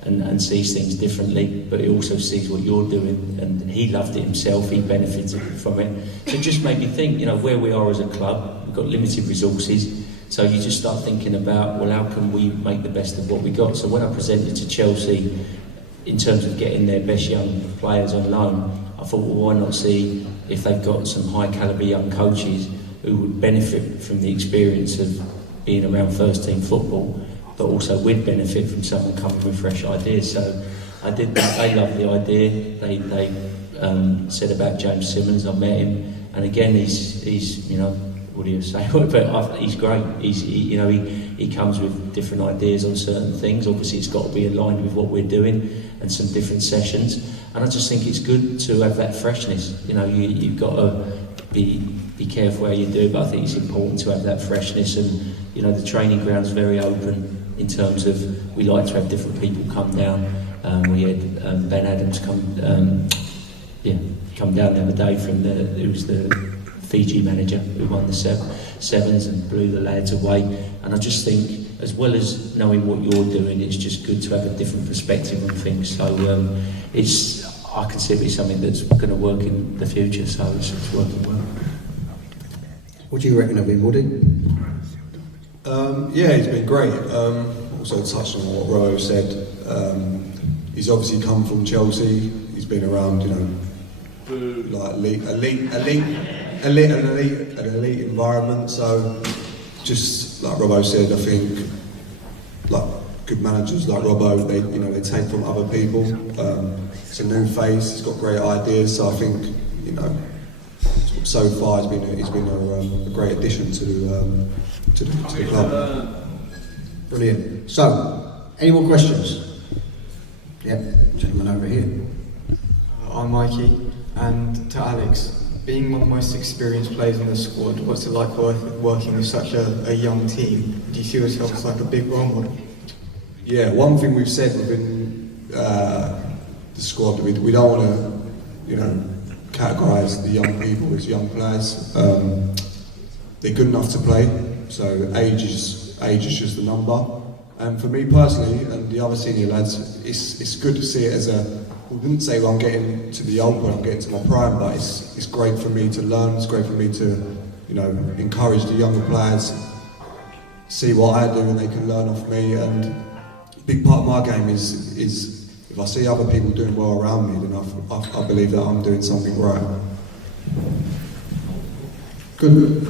and sees things differently, but he also sees what you're doing, and he loved it himself, he benefited from it. So it just made me think, where we are as a club, we've got limited resources, so you just start thinking about, well, how can we make the best of what we got? So when I presented to Chelsea, in terms of getting their best young players on loan, I thought, well, why not see if they've got some high calibre young coaches who would benefit from the experience of being around first team football, but also would benefit from someone coming with fresh ideas. So I did that. They loved the idea. They said about James Simmons. I met him, and again, he's what do you say? But he's great. He comes with different ideas on certain things. Obviously, it's got to be aligned with what we're doing and some different sessions. And I just think it's good to have that freshness. You've got to be careful how you do it, but I think it's important to have that freshness. And the training ground's very open in terms of, we like to have different people come down. We had Ben Adams come down the other day who was the Fiji manager, who won the sevens and blew the lads away. And I just think, as well as knowing what you're doing, it's just good to have a different perspective on things. So I consider it something that's going to work in the future, so it's working well. What do you reckon of him, Woody? He's been great. Also touched on what Robbo said. He's obviously come from Chelsea. He's been around, like an elite environment. So, just like Robbo said, I think like good managers like Robbo, they take from other people. It's a new face. He's got great ideas. So I think so far he's been a great addition to the club. Brilliant. So, any more questions? Yep, gentleman over here. I'm Mikey, and to Alex, being one of the most experienced players in the squad, what's it like working with such a young team? Do you see yourself as like a big role model? Yeah, one thing we've said within the squad, we don't want to, categorise the young people as young players. They're good enough to play, so age is just a number. And for me personally, and the other senior lads, it's good to see it as we wouldn't say I'm getting to the old point, I'm getting to my prime, but it's great for me to learn, it's great for me to, encourage the younger players, see what I do and they can learn off me. And a big part of my game is if I see other people doing well around me, then I believe that I'm doing something right. Good.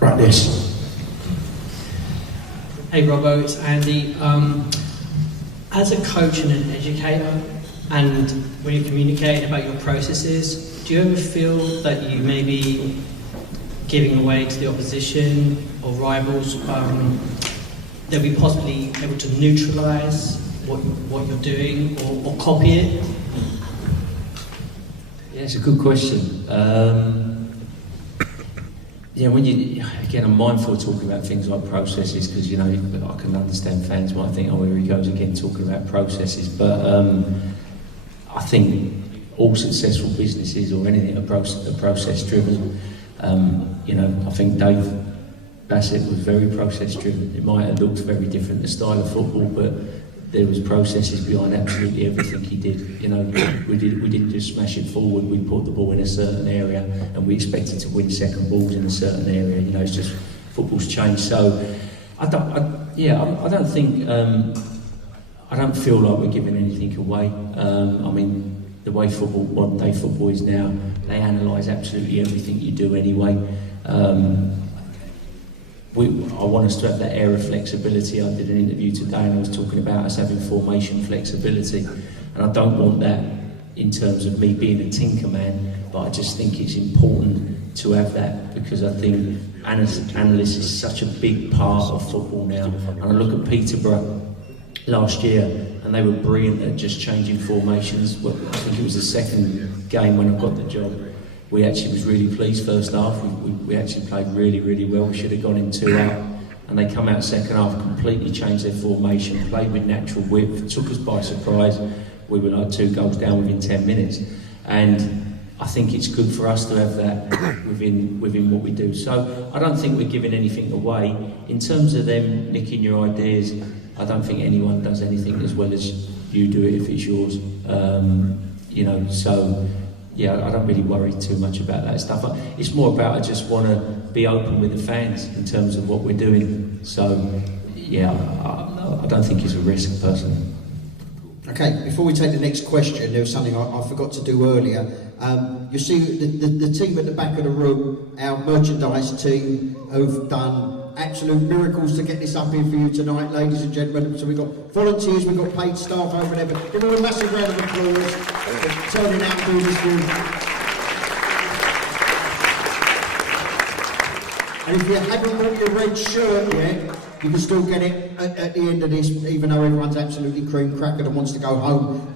Right, yes. Hey Robbo, it's Andy. as a coach and an educator, and when you're communicating about your processes, do you ever feel that you may be giving away to the opposition or rivals, they'll be possibly able to neutralise what you're doing or copy it? Yeah, it's a good question. Again, I'm mindful of talking about things like processes because, I can understand fans might think, oh, here he goes again talking about processes. But I think all successful businesses or anything are process driven. I think Dave Bassett was very process driven. It might have looked very different, the style of football, but there was processes behind absolutely everything he did. We didn't just smash it forward. We put the ball in a certain area, and we expected to win second balls in a certain area. It's just football's changed. So I don't feel like we're giving anything away. The way modern day football is now, they analyse absolutely everything you do anyway. I want us to have that air of flexibility. I did an interview today and I was talking about us having formation flexibility, and I don't want that in terms of me being a tinker man, but I just think it's important to have that because I think analysis is such a big part of football now. And I look at Peterborough last year and they were brilliant at just changing formations. Well, I think it was the second game when I got the job. We actually was really pleased first half. We actually played really, really well. We should have gone in 2 out. And they come out second half, completely changed their formation, played with natural width, took us by surprise. We were like 2 goals down within 10 minutes. And I think it's good for us to have that within what we do. So I don't think we're giving anything away. In terms of them nicking your ideas, I don't think anyone does anything as well as you do it if it's yours. I don't really worry too much about that stuff. It's more about I just want to be open with the fans in terms of what we're doing. So, I don't think it's a risk personally. Okay, before we take the next question, there was something I forgot to do earlier. You see the team at the back of the room, our merchandise team, who've done absolute miracles to get this up here for you tonight, ladies and gentlemen. So we've got volunteers, we've got paid staff over there. But give them a massive round of applause for turning out and doing this for you. And if you haven't got your red shirt yet, you can still get it at the end of this, even though everyone's absolutely cream crackered and wants to go home.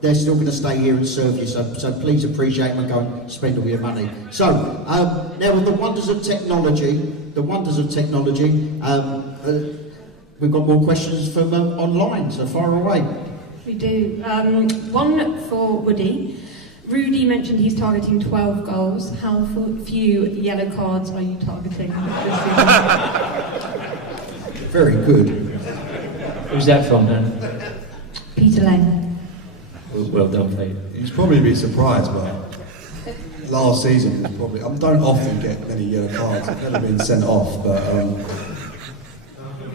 They're still going to stay here and serve you, so please appreciate them and go and spend all your money. So, now with the wonders of technology, we've got more questions from online, so fire away. We do. One for Woody. Rudy mentioned he's targeting 12 goals. How few yellow cards are you targeting? Very good. Who's that from, Dan? Peter Lane. Well done, Pete. You'd probably be surprised, but last season was probably. I don't often get many yellow cards. I've never been sent off, but I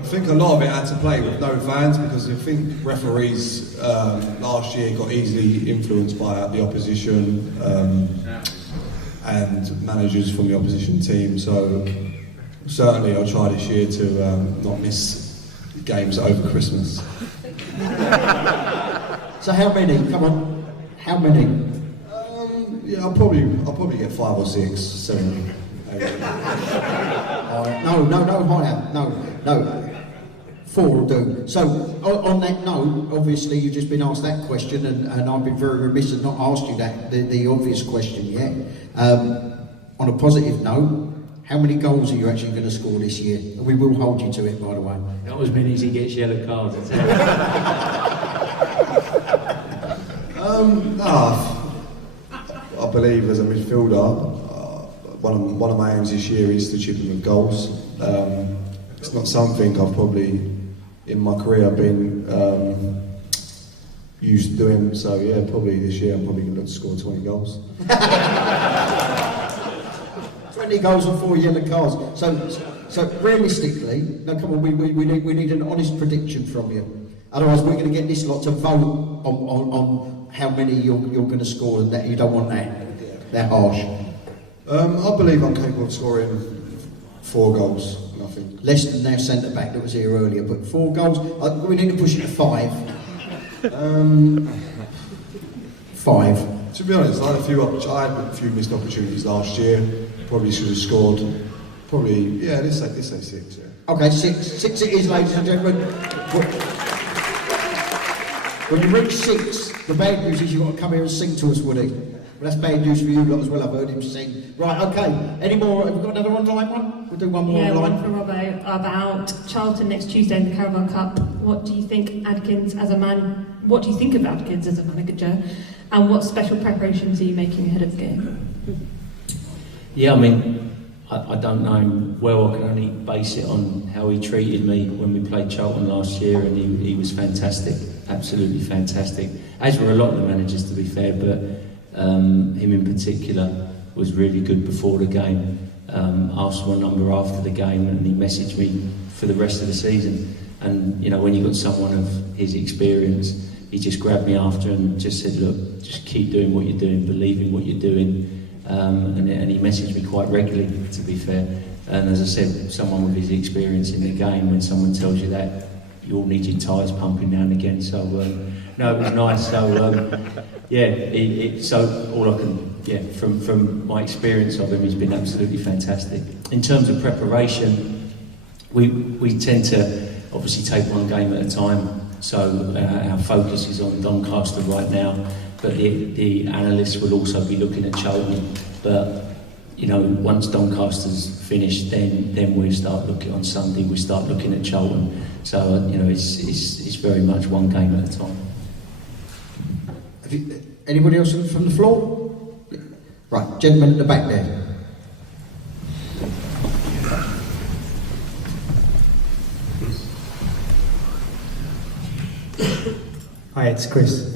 think a lot of it had to play with no fans because I think referees last year got easily influenced by the opposition and managers from the opposition team. So certainly I'll try this year to not miss games over Christmas. So how many? Come on, how many? I'll probably get 5 or 6, 7. No, higher. No. 4 will do. So on that note, obviously you've just been asked that question, and I've been very remiss in not asked you that the obvious question yet. On a positive note, how many goals are you actually going to score this year? And we will hold you to it, by the way. Not as many as he gets yellow cards. I believe as a midfielder, one of my aims this year is to chip in with goals. It's not something I've probably, in my career, been used to doing. So yeah, probably this year I'm probably going to look to score 20 goals. 20 goals and 4 yellow cards. So realistically, now come on, we need an honest prediction from you. Otherwise, we're going to get this lot to vote on how many you're going to score, and that you don't want that. They're harsh. I believe I'm capable of scoring 4 goals. Nothing less than their centre back that was here earlier, but 4 goals. We need to push it to 5. 5. To be honest, I had a few missed opportunities last year. Probably should have scored. Probably, yeah, let's say 6. Yeah. Okay, 6. 6 it is, ladies and gentlemen. When you reach 6, the bad news is you've got to come here and sing to us, Woody. Well, that's bad news for you lot as well, I've heard him sing. Right, okay. Any more? Have we got another online one? We'll do one more online. One for Robbo about Charlton next Tuesday in the Carabao Cup. What do you think Adkins as a man? What do you think of Adkins as a manager? And what special preparations are you making ahead of the game? Yeah, I mean, I don't know him well. I can only base it on how he treated me when we played Charlton last year, and he was fantastic, absolutely fantastic. As were a lot of the managers, to be fair, but him in particular was really good before the game. Asked my number after the game, and he messaged me for the rest of the season. And you know, when you got someone of his experience, he just grabbed me after and just said, "Look, just keep doing what you're doing, believe in what you're doing." And he messaged me quite regularly, to be fair. And as I said, someone with his experience in the game, when someone tells you that, you all need your tyres pumping now and again. So no, it was nice. So yeah, so all I can, from my experience of him, he's been absolutely fantastic. In terms of preparation, we tend to obviously take one game at a time. So our focus is on Doncaster right now, but the analysts will also be looking at Charlton. But you know, once Doncaster's finished, then we start looking on Sunday. We start looking at Charlton. So you know, it's very much one game at a time. Anybody else from the floor? Right, gentleman at the back there. Hi, it's Chris.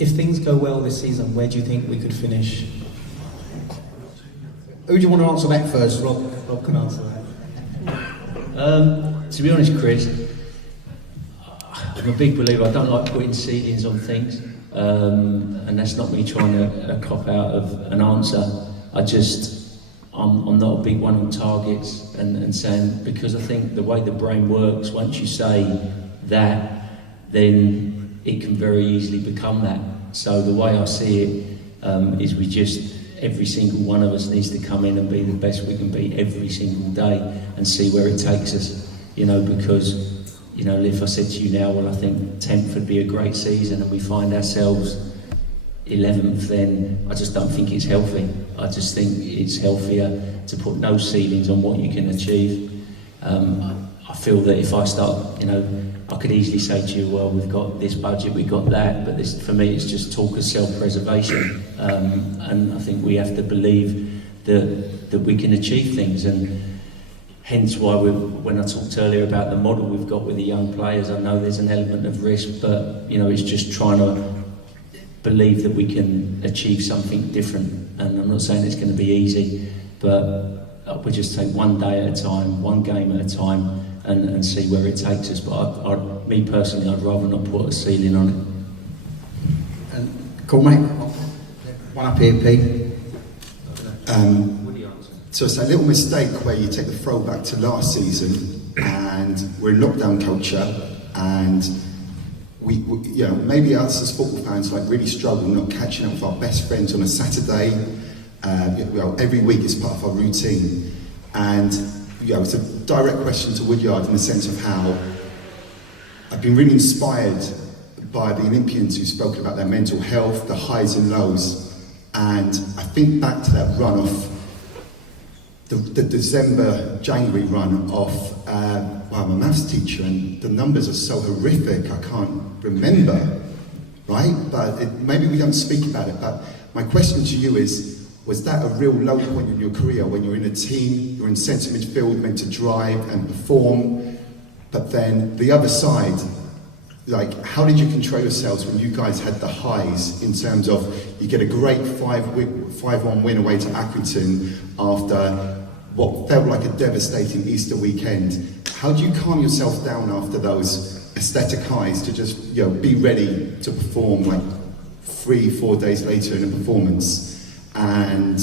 If things go well this season, where do you think we could finish? Who do you want to answer that first? Rob can answer that. To be honest, Chris, I'm a big believer. I don't like putting ceilings on things, and that's not me trying to cop out of an answer. I'm not a big one on targets and saying, because I think the way the brain works, once you say that, then it can very easily become that. So the way I see it is every single one of us needs to come in and be the best we can be every single day and see where it takes us. You know, because, you know, if I said to you now, well, I think 10th would be a great season and we find ourselves 11th, then I just don't think it's healthy. I just think it's healthier to put no ceilings on what you can achieve. I feel that if I start, you know, I could easily say to you, well, we've got this budget, we've got that, but this, for me, it's just talk of self-preservation. And I think we have to believe that we can achieve things. And hence why when I talked earlier about the model we've got with the young players, I know there's an element of risk, but, you know, it's just trying to believe that we can achieve something different. And I'm not saying it's going to be easy, but we just take one day at a time, one game at a time, and see where it takes us. But me personally, I'd rather not put a ceiling on it. And cool, mate. One up here, Pete. So it's a little mistake where you take the throwback to last season, and we're in lockdown culture, and we you know, maybe us as football fans like really struggle not catching up with our best friends on a Saturday. Every week is part of our routine, and it's a direct question to Woodyard in the sense of how I've been really inspired by the Olympians who've spoken about their mental health, the highs and lows, and I think back to that run off, the December-January run off my maths teacher, and the numbers are so horrific I can't remember, right? But maybe we don't speak about it, but my question to you is, was that a real low point in your career when you're in a team, you're in centre midfield, meant to drive and perform, but then the other side, like, how did you control yourselves when you guys had the highs in terms of you get a great 5-1 win away to Accrington after what felt like a devastating Easter weekend? How do you calm yourself down after those aesthetic highs to just, you know, be ready to perform like 3-4 days later in a performance? And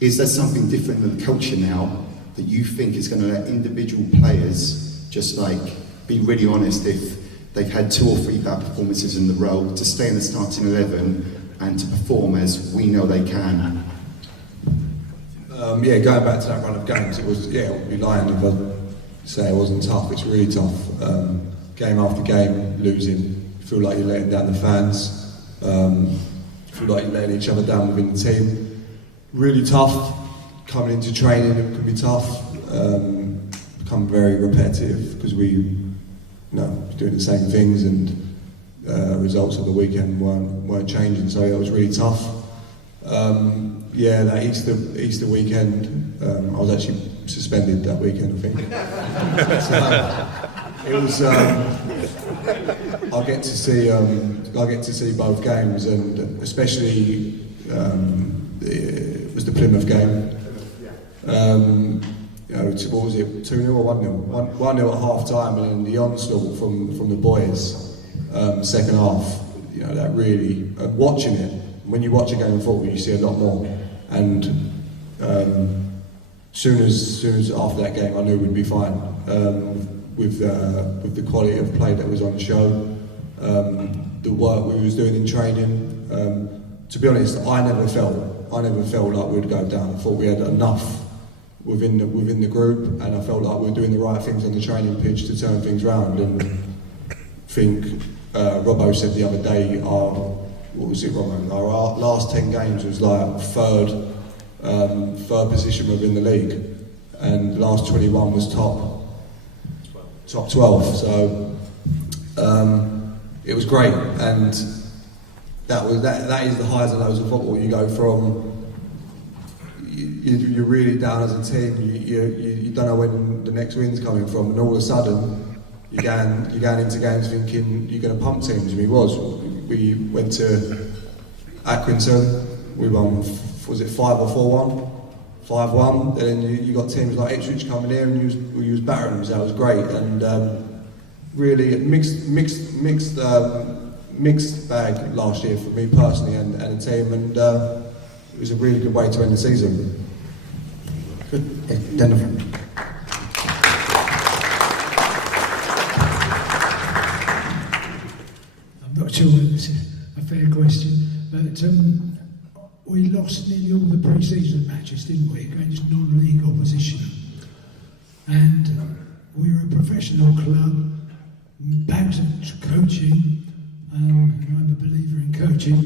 is there something different in the culture now that you think is going to let individual players just like be really honest if they've had 2 or 3 bad performances in a row, to stay in the starting 11 and to perform as we know they can? Yeah, going back to that run of games, it was, yeah, I would be lying if I say it wasn't tough. It's really tough. Game after game, losing. You feel like you're letting down the fans. You feel like you're letting each other down within the team. Really tough. Coming into training, it can be tough. Become very repetitive because we, doing the same things, and results of the weekend weren't changing. So it was really tough. Yeah, that Easter weekend, I was actually suspended that weekend, I think. So, it was. I get to see both games, and especially it was the Plymouth game. What was it? 2-0 or 1-0? 1-0 at half time, and then the onslaught from the boys, second half. That really watching it. When you watch a game of football, you see a lot more. And soon as after that game, I knew we'd be fine with the quality of play that was on show, the work we was doing in training. To be honest, I never felt like we'd go down. I thought we had enough within the group, and I felt like we were doing the right things on the training pitch to turn things round. And I think Robbo said the other day, what was it, Robbo? Our last 10 games was like third position within the league, and the last 21 was top 12. So it was great, and that is the highs and lows of football. You go from you're really down as a team. You don't know when the next win's coming from, and all of a sudden you're going into games thinking you're going to pump teams. We went to Accrington. We won. Was it 5 or 4-1? 5-1. And then you got teams like Ipswich coming here, and we was battering them. So that was great, and really mixed bag last year for me personally and the team, and it was a really good way to end the season. Good, Denver. I'm not sure whether it's a fair question, but we lost nearly all the pre-season matches, didn't we, against non-league opposition. And we're a professional club, bags of coaching, I'm a believer in coaching,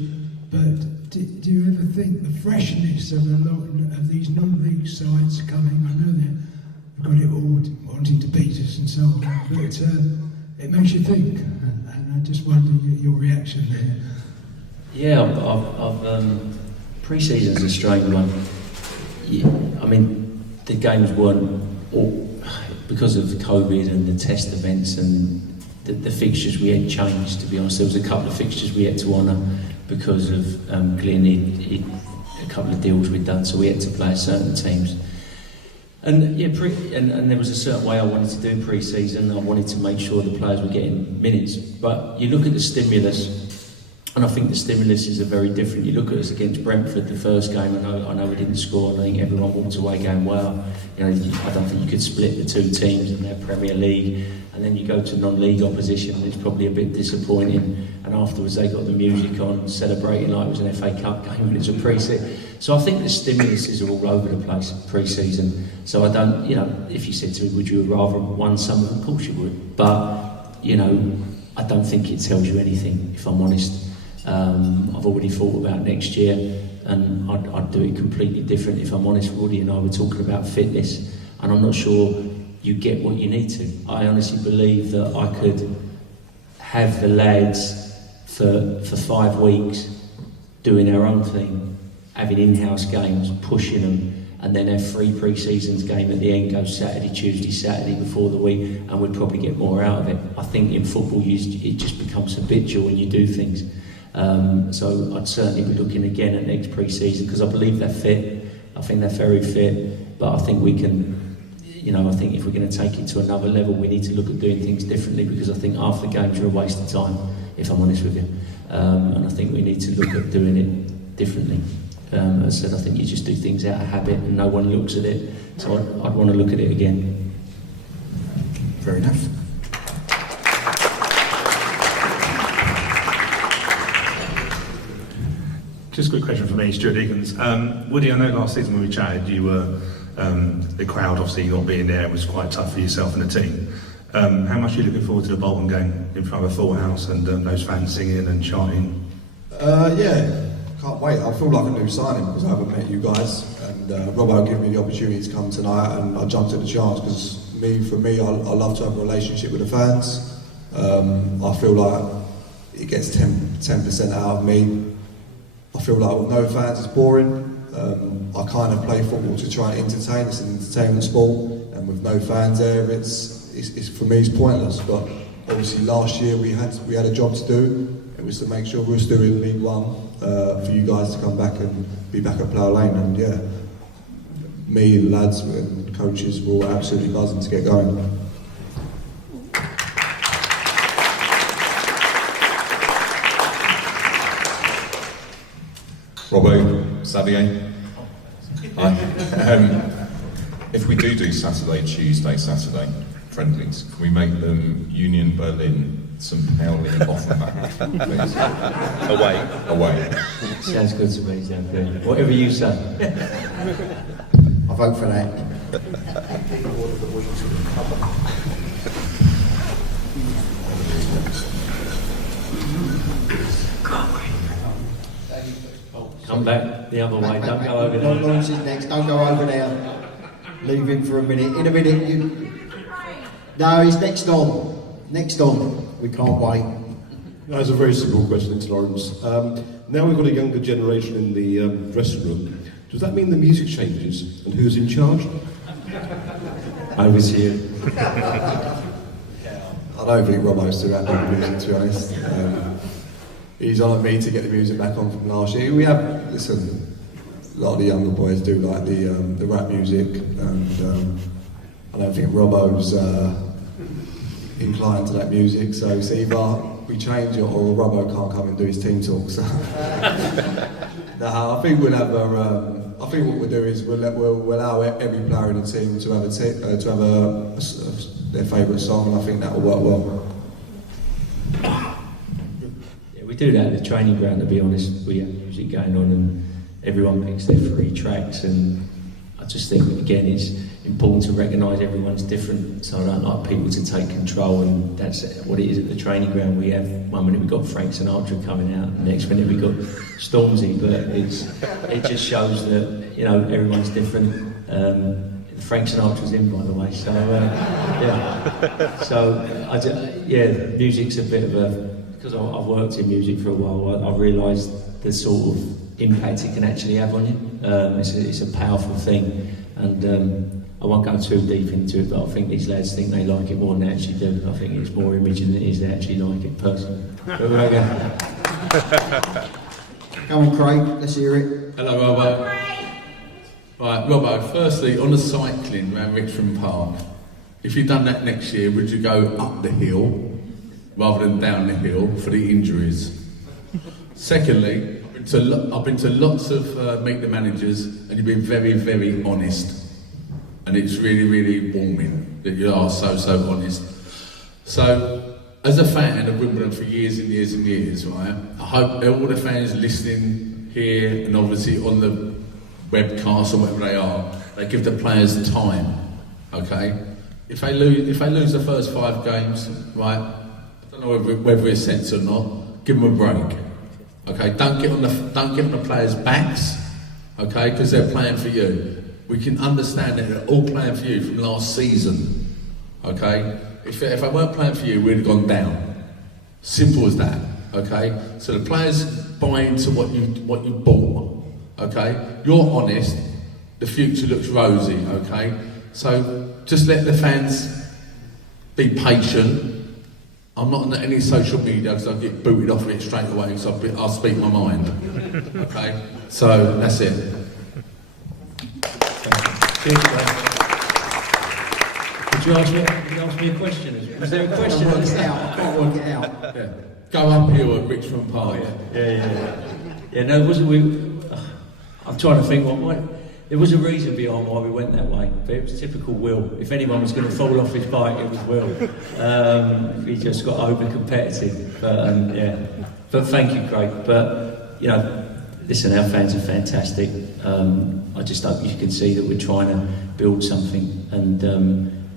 but do you ever think the freshness of a lot of these non-league sides coming, I know they've got it all wanting to beat us and so on, but it makes you think, and I just wonder your reaction there. Yeah, I've pre-season's a strange one. I mean, the games weren't all, because of COVID and the test events and the fixtures we had changed, to be honest. There was a couple of fixtures we had to honour because of Glyn, a couple of deals we'd done, so we had to play certain teams. And yeah, and there was a certain way I wanted to do pre-season. I wanted to make sure the players were getting minutes. But you look at the stimulus, and I think the stimulus is very different. You look at us against Brentford, the first game, I know we didn't score, and I think everyone walked away going, wow, I don't think you could split the two teams in their Premier League. And then you go to non-league opposition, and it's probably a bit disappointing. And afterwards they got the music on, celebrating like it was an FA Cup game and it's a pre-season. So I think the stimulus are all over the place pre-season. So I don't, if you said to me, would you have rather won some of them? Of course you would. But, I don't think it tells you anything, if I'm honest. I've already thought about next year, and I'd do it completely different. If I'm honest, Woody and I were talking about fitness, and I'm not sure you get what you need to. I honestly believe that I could have the lads for 5 weeks doing our own thing, having in-house games, pushing them, and then have 3 pre-seasons game at the end, go Saturday, Tuesday, Saturday before the week, and we'd probably get more out of it. I think in football it just becomes habitual when you do things. So I'd certainly be looking again at next pre-season, because I believe they're fit. I think they're very fit, but I think we can, I think if we're going to take it to another level, we need to look at doing things differently, because I think half the games are a waste of time, if I'm honest with you. And I think we need to look at doing it differently. As I said, I think you just do things out of habit and no one looks at it. So I'd want to look at it again. Fair enough. Just a quick question for me, Stuart Deacons. Woody, I know last season when we chatted, you were the crowd obviously not being there was quite tough for yourself and the team. How much are you looking forward to the Bolton game in front of a full house and those fans singing and chanting? Yeah, can't wait. I feel like a new signing because I haven't met you guys, and Robbo gave me the opportunity to come tonight, and I jumped at the chance because for me, I love to have a relationship with the fans. I feel like it gets 10% out of me. I feel like with no fans it's boring. I kind of play football to try and entertain. It's an entertainment sport, and with no fans there, it's for me it's pointless. But obviously last year we had a job to do. It was to make sure we were still in League One for you guys to come back and be back at Plough Lane. And yeah, me, the lads, and coaches were all absolutely buzzing to get going. Robbo, Xavier. If we do Saturday friendlies, can we make them Union Berlin, St. Pauli, Offenbach, please? Away. Sounds good to me, sounds good. Whatever you say. I vote for that. Come back the other way, don't go over there. Lawrence is next, don't go over there. Leave him for a minute. In a minute, you... No, he's next on. Next on. We can't wait. That's a very simple question, it's Lawrence. Now we've got a younger generation in the dressing room. Does that mean the music changes? And who's in charge? Overseer. I don't think Robbo's too happy with music, to be honest. He's on at me to get the music back on from last year. We have, listen, a lot of the younger boys do like the rap music, and I don't think Robbo's inclined to that music, so it's either we change it or Robbo can't come and do his team talk. So I think we'll have I think what we'll do is we'll allow every player in the team to have their favourite song, and I think that will work well. We do that at the training ground, to be honest. We have music going on and everyone picks their 3 tracks, and I just think, again, it's important to recognise everyone's different, so I don't like people to take control, and that's what it is at the training ground. We have, one minute we've got Frank Sinatra coming out, and next minute we've got Stormzy, but it just shows that, you know, everyone's different. Frank Sinatra's in, by the way, so yeah. So, music's a bit of a... Because I've worked in music for a while, I've realised the sort of impact it can actually have on you. It's a powerful thing, and I won't go too deep into it, but I think these lads think they like it more than they actually do. I think it's more image than it is they actually like it personally. Come on, Craig, let's hear it. Hello, Robbo. Right, Robbo, firstly, on the cycling around Richmond Park, if you'd done that next year, would you go up the hill rather than down the hill for the injuries? Secondly, I've been to lots of Meet the Managers, and you've been very, very honest. And it's really, really warming that you are so honest. So, as a fan of Wimbledon for years and years and years, right, I hope all the fans listening here and obviously on the webcast or whatever they give the players time, okay? If they lose the first 5 games, right, I don't know whether it's sense or not, give them a break, okay? Don't get on the players' backs, okay, because they're playing for you. We can understand that they're all playing for you from last season, okay? If I weren't playing for you, we'd have gone down. Simple as that, okay? So the players buy into what you bought, okay? You're honest, the future looks rosy, okay? So just let the fans be patient. I'm not on any social media because I'll get booted off it straight away because I'll speak my mind, okay? So that's it. Did you ask me a question? Was there a question? I can't work it out. Yeah. Go up here at Richmond Park. Yeah, no, I'm trying to think what there was a reason behind why we went that way, but it was typical Will. If anyone was going to fall off his bike, it was Will. He just got over competitive, but yeah. But thank you, Craig. But you know, listen, our fans are fantastic. I just hope you can see that we're trying to build something, and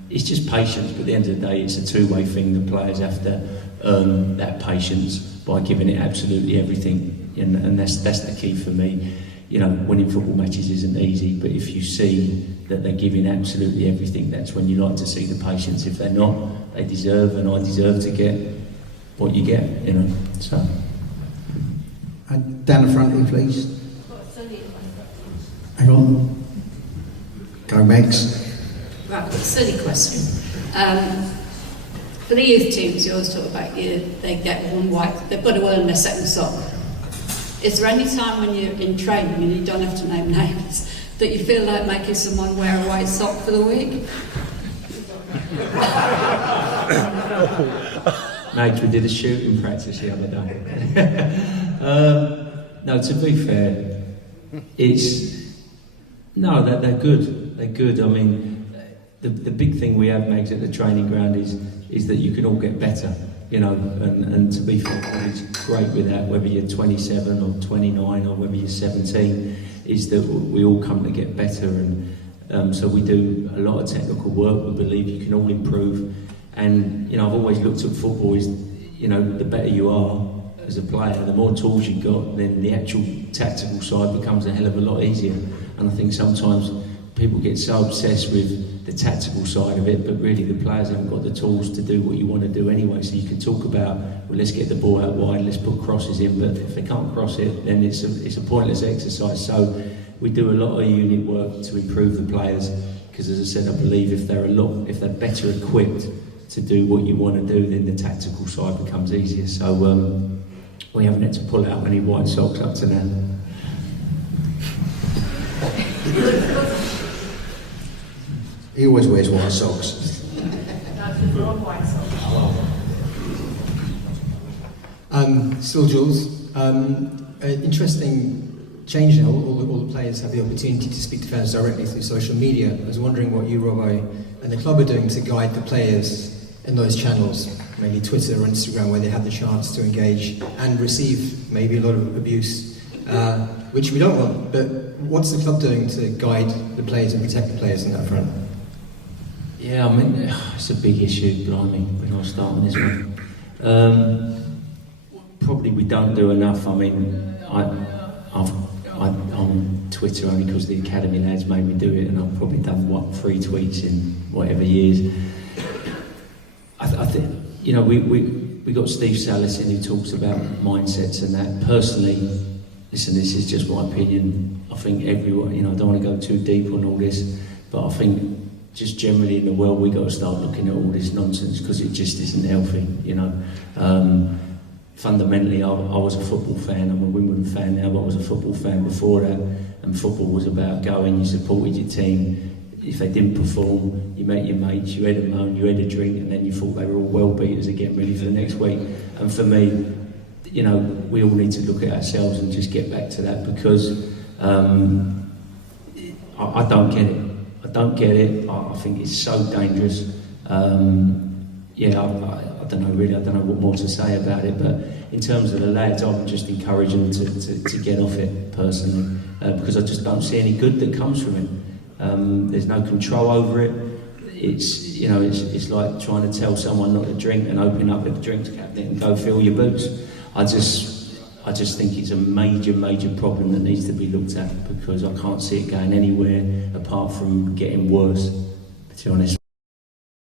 it's just patience. But at the end of the day, it's a two-way thing. The players have to earn that patience by giving it absolutely everything, and that's the key for me. You know, winning football matches isn't easy, but if you see that they're giving absolutely everything, that's when you like to see the patience. If they're not, they deserve, and I deserve to get what you get, you know. So. And down the front here, please. Hang on. Go, Megs. Right, I've got a silly question. For the youth teams, you always talk about they get one white, they've got to earn their second sock. Is there any time when you're in training, and you don't have to name names, that you feel like making someone wear a white sock for the week? Mate, we did a shooting practice the other day. No, to be fair, they're good. They're good. I mean, the big thing we have, Megs, at the training ground is that you can all get better, you know, and to be fair, it's great with that, whether you're 27 or 29 or whether you're 17, is that we all come to get better, and so we do a lot of technical work. We believe you can all improve, and, you know, I've always looked at football as, you know, the better you are as a player, the more tools you've got, then the actual tactical side becomes a hell of a lot easier. And I think sometimes people get so obsessed with the tactical side of it, but really the players haven't got the tools to do what you want to do anyway. So you can talk about, well, let's get the ball out wide, let's put crosses in, but if they can't cross it, then it's a pointless exercise. So we do a lot of unit work to improve the players, because as I said, I believe if they're better equipped to do what you want to do, then the tactical side becomes easier. So we haven't had to pull out any white socks up to now. He always wears white socks. Still Jules, interesting change now. All the players have the opportunity to speak to fans directly through social media. I was wondering what you, Robbo, and the club are doing to guide the players in those channels, mainly Twitter or Instagram, where they have the chance to engage and receive maybe a lot of abuse, which we don't want. But what's the club doing to guide the players and protect the players on that front? Yeah, I mean, it's a big issue, blimey, when I start on this one. Probably we don't do enough. I mean, I'm on Twitter only because the academy lads made me do it, and I've probably done, 3 tweets in whatever years. I think, you know, we got Steve Salis in who talks about mindsets and that. Personally, listen, this is just my opinion. I think everyone, you know, I don't want to go too deep on all this, but I think just generally in the world we got to start looking at all this nonsense, because it just isn't healthy, you know. Fundamentally, I was a football fan. I'm a Wimbledon fan now, but I was a football fan before that, and football was about going, you supported your team. If they didn't perform, you met your mates, you had a moan, you had a drink, and then you thought they were all well beaters again, ready for the next week. And for me, you know, we all need to look at ourselves and just get back to that, because I don't get it. I don't get it. I think it's so dangerous. I don't know really. I don't know what more to say about it. But in terms of the lads, I would just encourage them to get off it personally, because I just don't see any good that comes from it. There's no control over it. It's, you know, it's like trying to tell someone not to drink and open up a drinks cabinet and go fill your boots. I just think it's a major problem that needs to be looked at, because I can't see it going anywhere apart from getting worse, to be honest.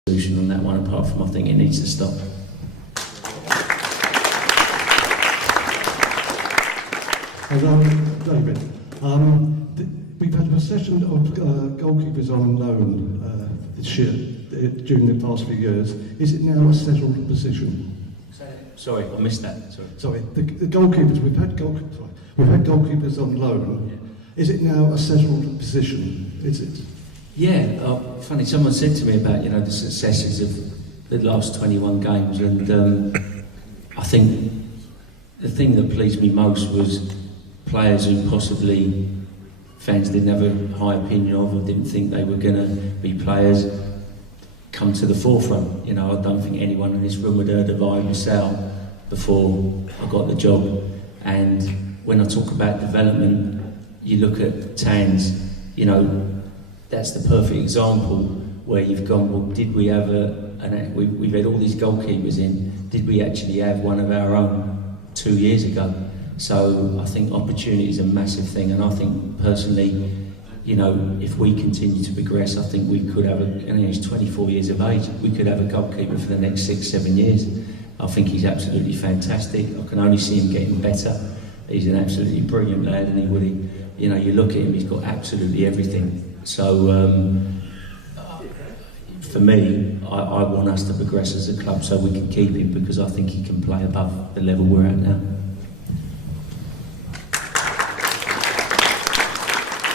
Solution on that one, apart from I think it needs to stop. David, we've had a session of goalkeepers on loan this year, during the past few years. Is it now a settled position? Sorry, I missed that. Sorry. The goalkeepers, we've had goalkeepers on loan. Is it now a settled position? Is it? Yeah, funny, someone said to me about, you know, the successes of the last 21 games, and I think the thing that pleased me most was players who possibly fans didn't have a high opinion of or didn't think they were going to be players come to the forefront. You know, I don't think anyone in this room had heard of Ivan Sal before I got the job, and when I talk about development, you look at Tans, you know, that's the perfect example where you've gone, well, did we have we've had all these goalkeepers in, did we actually have one of our own 2 years ago? So I think opportunity is a massive thing, and I think personally, you know, if we continue to progress, I think we could have he's 24 years of age, we could have a goalkeeper for the next 6-7 years. I think he's absolutely fantastic. I can only see him getting better. He's an absolutely brilliant lad, and you know, you look at him, he's got absolutely everything. So for me, I want us to progress as a club so we can keep him, because I think he can play above the level we're at now.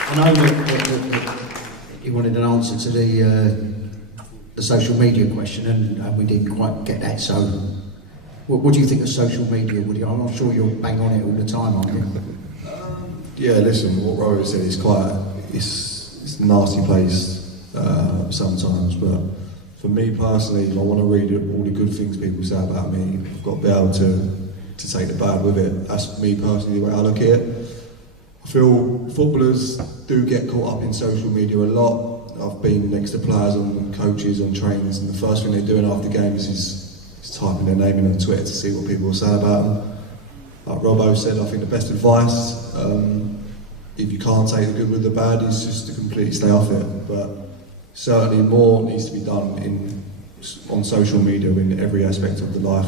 I know that you wanted an answer to the social media question, and we didn't quite get that. So, what do you think of social media, Woody? I'm not sure you're bang on it all the time, aren't you? Yeah, listen, what Robbo said is it's a nasty place sometimes, but for me personally, I want to read all the good things people say about me. I've got to be able to take the bad with it. That's me personally, the way I look at it. I feel footballers do get caught up in social media a lot. I've been next to players and coaches on trains, and the first thing they're doing after games is typing their name in on Twitter to see what people will say about them. Like Robbo said, I think the best advice, if you can't take the good with the bad, is just to completely stay off it. But certainly more needs to be done on social media in every aspect of the life.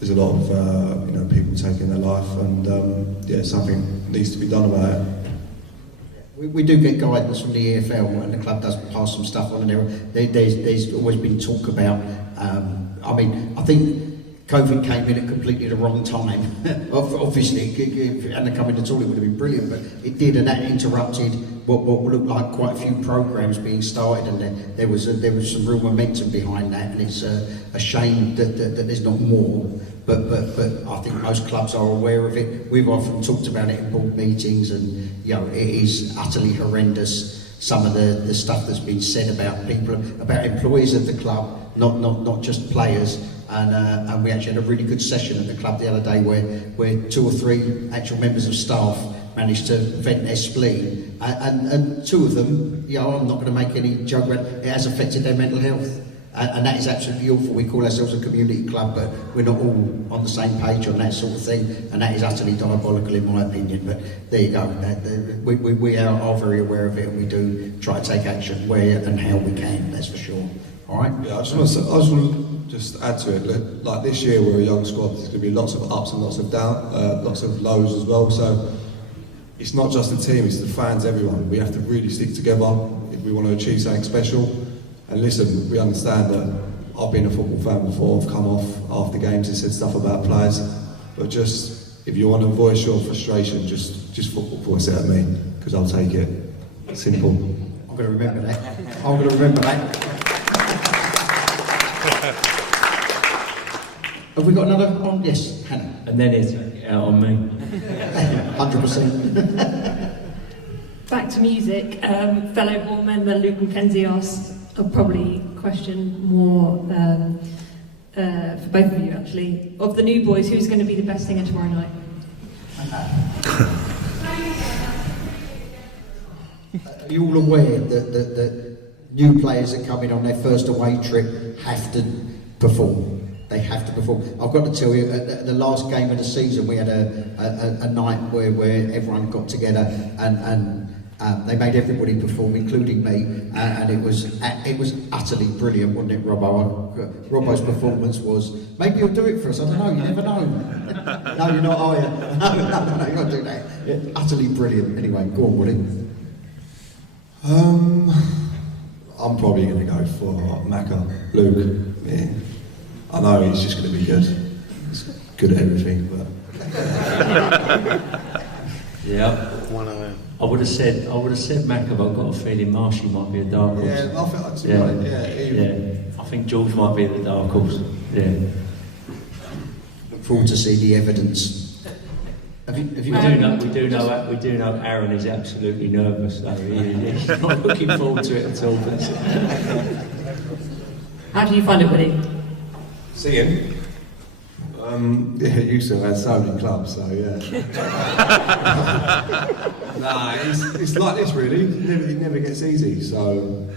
There's a lot of people taking their life, and something needs to be done about it. We do get guidance from the EFL, and the club does pass some stuff on, and there's always been talk about. I think COVID came in at completely the wrong time. Obviously, if it hadn't come in at all, it would have been brilliant, but it did, and that interrupted what looked like quite a few programmes being started, and there was some real momentum behind that, and it's a shame that there's not more. But I think most clubs are aware of it. We've often talked about it in board meetings, and it is utterly horrendous. Some of the stuff that's been said about people, about employees of the club, not just players. And we actually had a really good session at the club the other day where 2 or 3 actual members of staff managed to vent their spleen, and 2 of them, I'm not going to make any joke about it, has affected their mental health, and that is absolutely awful. We call ourselves a community club, but we're not all on the same page on that sort of thing, and that is utterly diabolical in my opinion. But there you go, we are very aware of it, and we do try to take action where and how we can, that's for sure. All right? Yeah, I just want to add to it, like this year we're a young squad, there's going to be lots of ups and lots of downs, lots of lows as well, so it's not just the team, it's the fans, everyone. We have to really stick together if we want to achieve something special. And listen, we understand that I've been a football fan before, I've come off after games and said stuff about players, but just, if you want to voice your frustration, just football voice it at me, because I'll take it. Simple. I'm going to remember that. Have we got another on? Yes, Hannah. And then it's out on me. 100%. Back to music. Fellow board member Luke McKenzie asked a probably question more for both of you actually. Of the new boys, who's going to be the best singer tomorrow night? Are you all aware that new players that come in on their first away trip have to perform? They have to perform. I've got to tell you, at the last game of the season, we had a night where everyone got together and they made everybody perform, including me, and it was utterly brilliant, wasn't it, Robbo? Robbo's performance was. Maybe you'll do it for us. I don't know. You never know. No, you're not. Are you? No, you won't do that. Yeah, utterly brilliant. Anyway, go on, Woody. I'm probably going to go for Macca, Luke. Yeah. I know he's just going to be good. He's good at everything, but. Yeah. I would have said Macca, but I've got a feeling Marshy might be a dark horse. Yeah, I feel like I think George might be the dark horse. Yeah. Look forward to see the evidence. We do know Aaron is absolutely nervous, though. He's not looking forward to it at all. How do you find it, Woody? Singing? Yeah, you used to have had so many clubs, so yeah. Nah, it's like this really. It never gets easy, so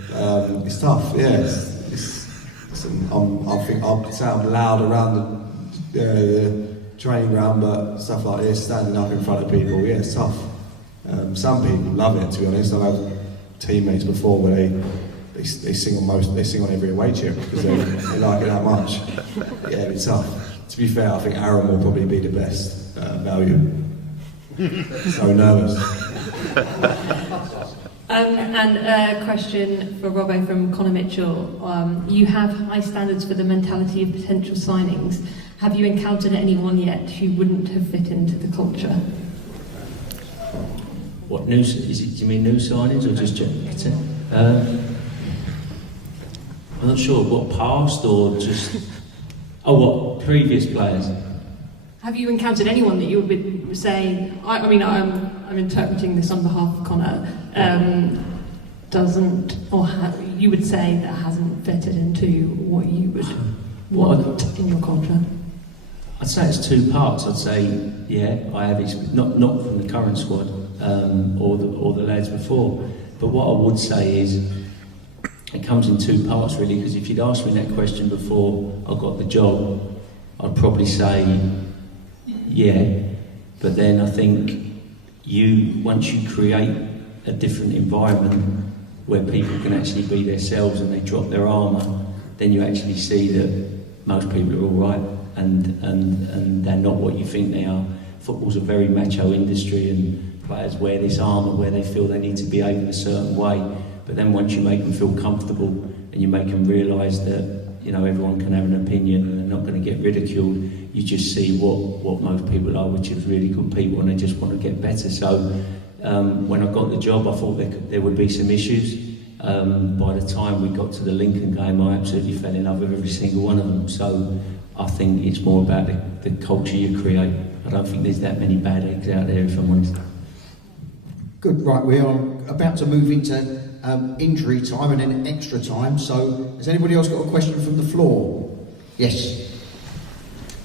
it's tough. Yeah, I think I'll sound loud around the training ground, but stuff like this, standing up in front of people, yeah, it's tough. Some people love it, to be honest. I've had teammates before where they sing on every away trip because they like it that much. Yeah, it's tough. To be fair, I think Aaron will probably be the best value. So nervous. And a question for Robbo from Connor Mitchell. You have high standards for the mentality of potential signings. Have you encountered anyone yet who wouldn't have fit into the culture? What new? Do you mean new signings or just I'm not sure. What past or just? Oh, what previous players? Have you encountered anyone that you would say? I mean, I'm interpreting this on behalf of Connor. Doesn't or you would say that hasn't fitted into what you would want in your culture? I'd say it's two parts. I'd say, yeah, I have not from the current squad or the lads before. But what I would say is it comes in two parts really. Because if you'd asked me that question before I got the job, I'd probably say yeah. But then I think once you create a different environment where people can actually be themselves and they drop their armour, then you actually see that most people are all right. And they're not what you think they are. Football's a very macho industry and players wear this armour where they feel they need to behave in a certain way. But then once you make them feel comfortable and you make them realise that everyone can have an opinion and they're not going to get ridiculed, you just see what most people are, which is really good people and they just want to get better. So when I got the job I thought there would be some issues. By the time we got to the Lincoln game I absolutely fell in love with every single one of them. So I think it's more about the culture you create. I don't think there's that many bad eggs out there, if I'm honest. Good, right, we are about to move into injury time and then extra time, so has anybody else got a question from the floor? Yes.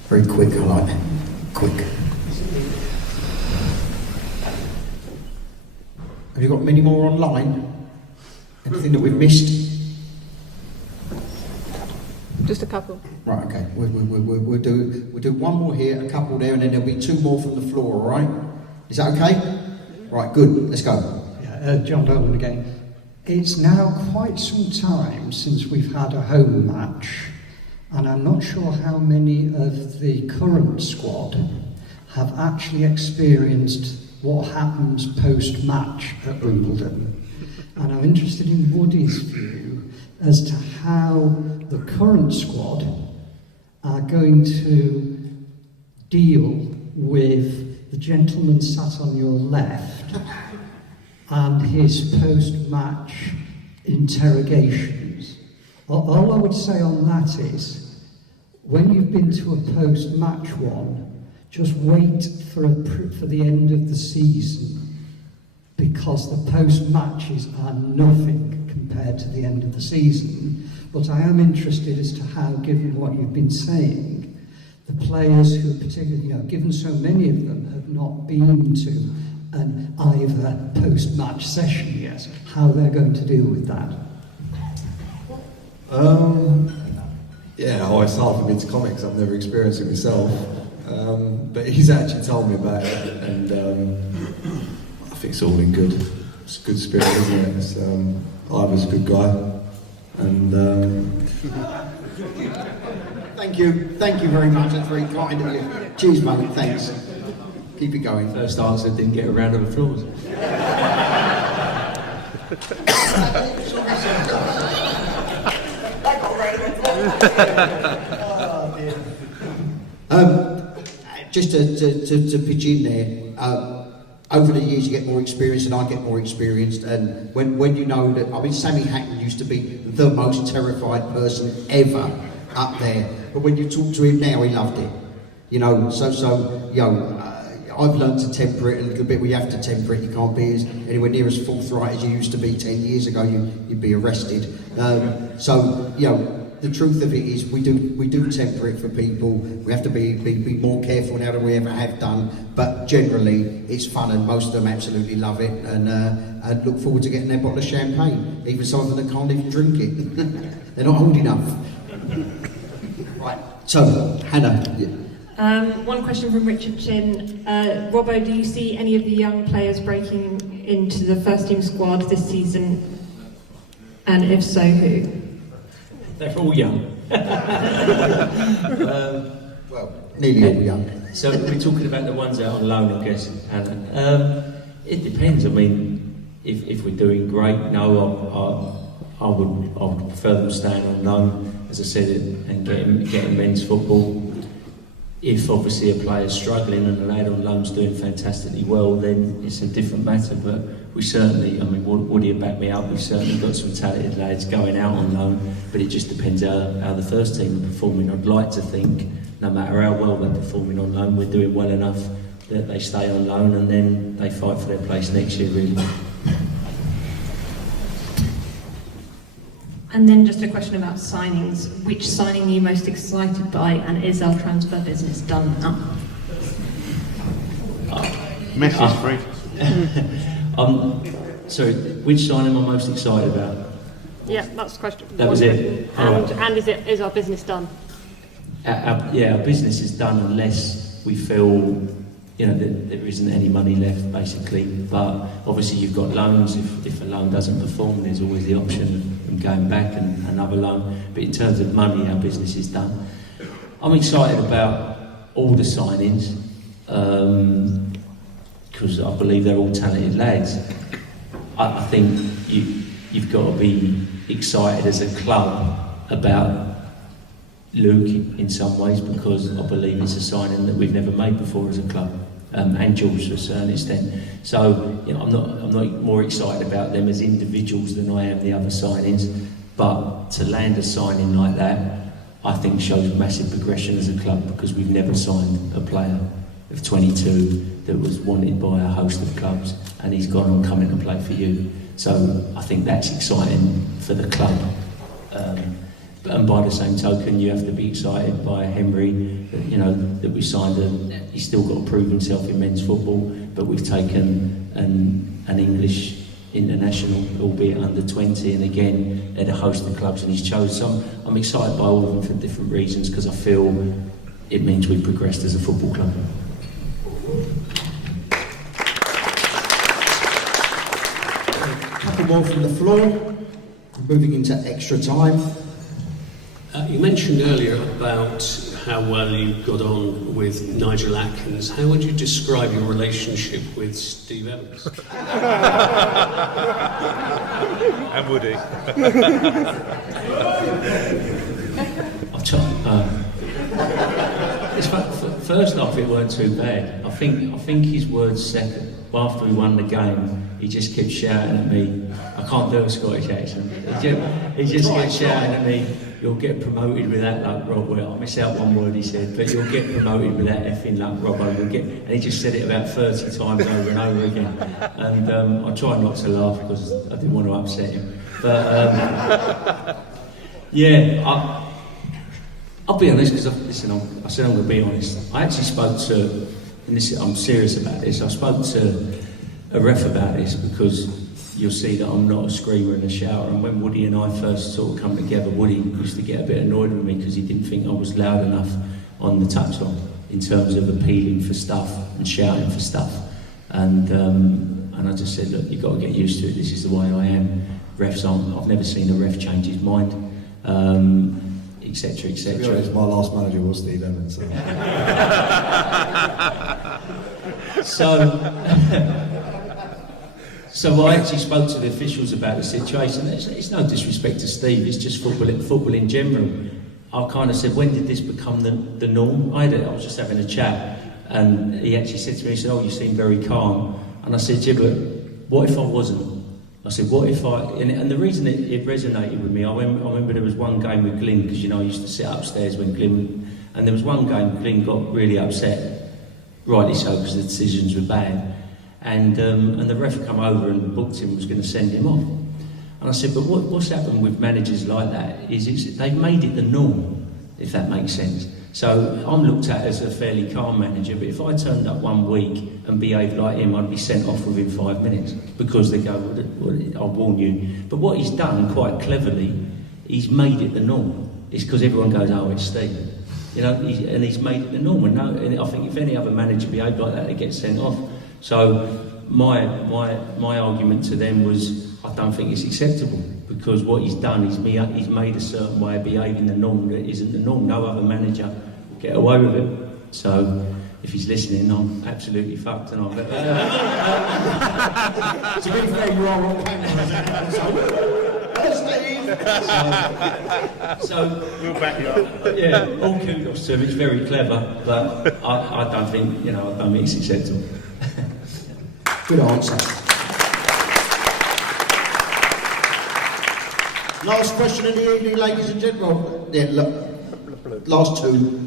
Very quick, I like that. Quick. Have you got many more online? Anything that we've missed? Just a couple. Right, okay. We'll do one more here, a couple there, and then there'll be two more from the floor, all right? Is that okay? Right, good. Let's go. Yeah, John Dolan again. It's now quite some time since we've had a home match, and I'm not sure how many of the current squad have actually experienced what happens post-match at Wimbledon. And I'm interested in Woody's view as to how the current squad are going to deal with the gentleman sat on your left and his post-match interrogations. All I would say on that is, when you've been to a post-match one, just wait for the end of the season, because the post-matches are nothing compared to the end of the season. But I am interested as to how, given what you've been saying, the players who particularly, given so many of them have not been to an either post-match session yet, how they're going to deal with that. Yeah, it's hard for me to comment because I've never experienced it myself. But he's actually told me about it, and I think it's all in good. It's a good spirit, isn't it? Ivor's a good guy, and Thank you very much. That's very kind of you. Cheers, mate. Thanks. Keep it going. First answer didn't get a round of applause. Just to pitch in there, over the years you get more experience and I get more experienced, and when you know that, Sammy Hatton used to be the most terrified person ever up there, but when you talk to him now, he loved it. I've learned to temper it a little bit. We have to temper it. You can't be anywhere near as forthright as you used to be 10 years ago. You'd be arrested. the truth of it is we do temper it for people. We have to be more careful now than we ever have done. But generally, it's fun, and most of them absolutely love it, and look forward to getting their bottle of champagne. Even some of them that can't even drink it. They're not old enough. Right. So, Hannah. One question from Richard Chin. Robbo, do you see any of the young players breaking into the first team squad this season? And if so, who? They're all young. Well, nearly all young. So we're talking about the ones out on loan, I guess, Alan. It depends. I mean, if we're doing great, no, I would prefer them staying on loan, as I said, and getting men's football. If obviously a player's struggling and a lad on loan's doing fantastically well, then it's a different matter. But we certainly, I mean, Woody will back me up, we've certainly got some talented lads going out on loan, but it just depends how the first team are performing. I'd like to think, no matter how well they're performing on loan, we're doing well enough that they stay on loan and then they fight for their place next year, really. And then just a question about signings. Which signing are you most excited by, and is our transfer business done now? Message free. Sorry, which signing am I most excited about? Yeah, that's the question. That was it. And is our business done? Our business is done unless we feel, that there isn't any money left, basically. But obviously you've got loans. If a loan doesn't perform, there's always the option of going back and another loan. But in terms of money, our business is done. I'm excited about all the signings because I believe they're all talented lads. I think you've got to be excited as a club about Luke in some ways, because I believe it's a signing that we've never made before as a club, and Jules to a certain extent. So I'm not more excited about them as individuals than I am the other signings. But to land a signing like that, I think shows massive progression as a club, because we've never signed a player of 22 that was wanted by a host of clubs, and he's gone on coming to play for you. So I think that's exciting for the club. And by the same token, you have to be excited by Henry, that we signed he's still got to prove himself in men's football, but we've taken an English international, albeit under 20, and again, at a host of clubs, and he's chosen some. I'm excited by all of them for different reasons, because I feel it means we've progressed as a football club. A couple more from the floor. Moving into extra time. You mentioned earlier about how well you got on with Nigel Atkins. How would you describe your relationship with Steve Evans? And Woody. First off, it weren't too bad. I think his words second. After we won the game, he just kept shouting at me. I can't do a Scottish accent. He just kept shouting at me, "You'll get promoted with that luck, Robbo." I miss out one word he said, but "You'll get promoted with that effing luck, Robbo. And he just said it about 30 times over and over again. And I tried not to laugh because I didn't want to upset him. But I'll be honest, because I said I'm going to be honest. I actually spoke to, and I'm serious about this, I spoke to a ref about this, because you'll see that I'm not a screamer and a shouter. And when Woody and I first sort of come together, Woody used to get a bit annoyed with me because he didn't think I was loud enough on the touchline in terms of appealing for stuff and shouting for stuff. And I just said, look, you've got to get used to it. This is the way I am. Refs aren't. I've never seen a ref change his mind. Etc. To be honest, my last manager was Steve Evans. So I actually spoke to the officials about the situation. It's no disrespect to Steve, it's just football in general. I kind of said, when did this become the norm? I was just having a chat, and he actually said to me, he said, "Oh, you seem very calm." And I said, "Yeah, but what if I wasn't?" I said, what if I... And the reason it resonated with me, I remember there was one game with Glyn, because, I used to sit upstairs when Glyn... And there was one game Glyn got really upset, rightly so, because the decisions were bad. And the ref come over and booked him, was going to send him off. And I said, but what's happened with managers like that is they've made it the norm, if that makes sense. So I'm looked at as a fairly calm manager, but if I turned up one week and behaved like him, I'd be sent off within 5 minutes because they go, well, I'll warn you. But what he's done quite cleverly, he's made it the norm. It's because everyone goes, oh, it's Steve. You know, and he's made it the norm. And I think if any other manager behaved like that, they get sent off. So my argument to them was, I don't think it's acceptable, because what he's done is he's made a certain way of behaving the norm that isn't the norm. No other manager will get away with it. So if he's listening, I'm absolutely fucked, and I'll bet that. To be fair, you are on camera. So we'll back you up. Yeah, all kudos to him. It's very clever, but I don't think I don't think it's acceptable. Good answer. Last question of the evening, ladies and gentlemen. Yeah, look, last two.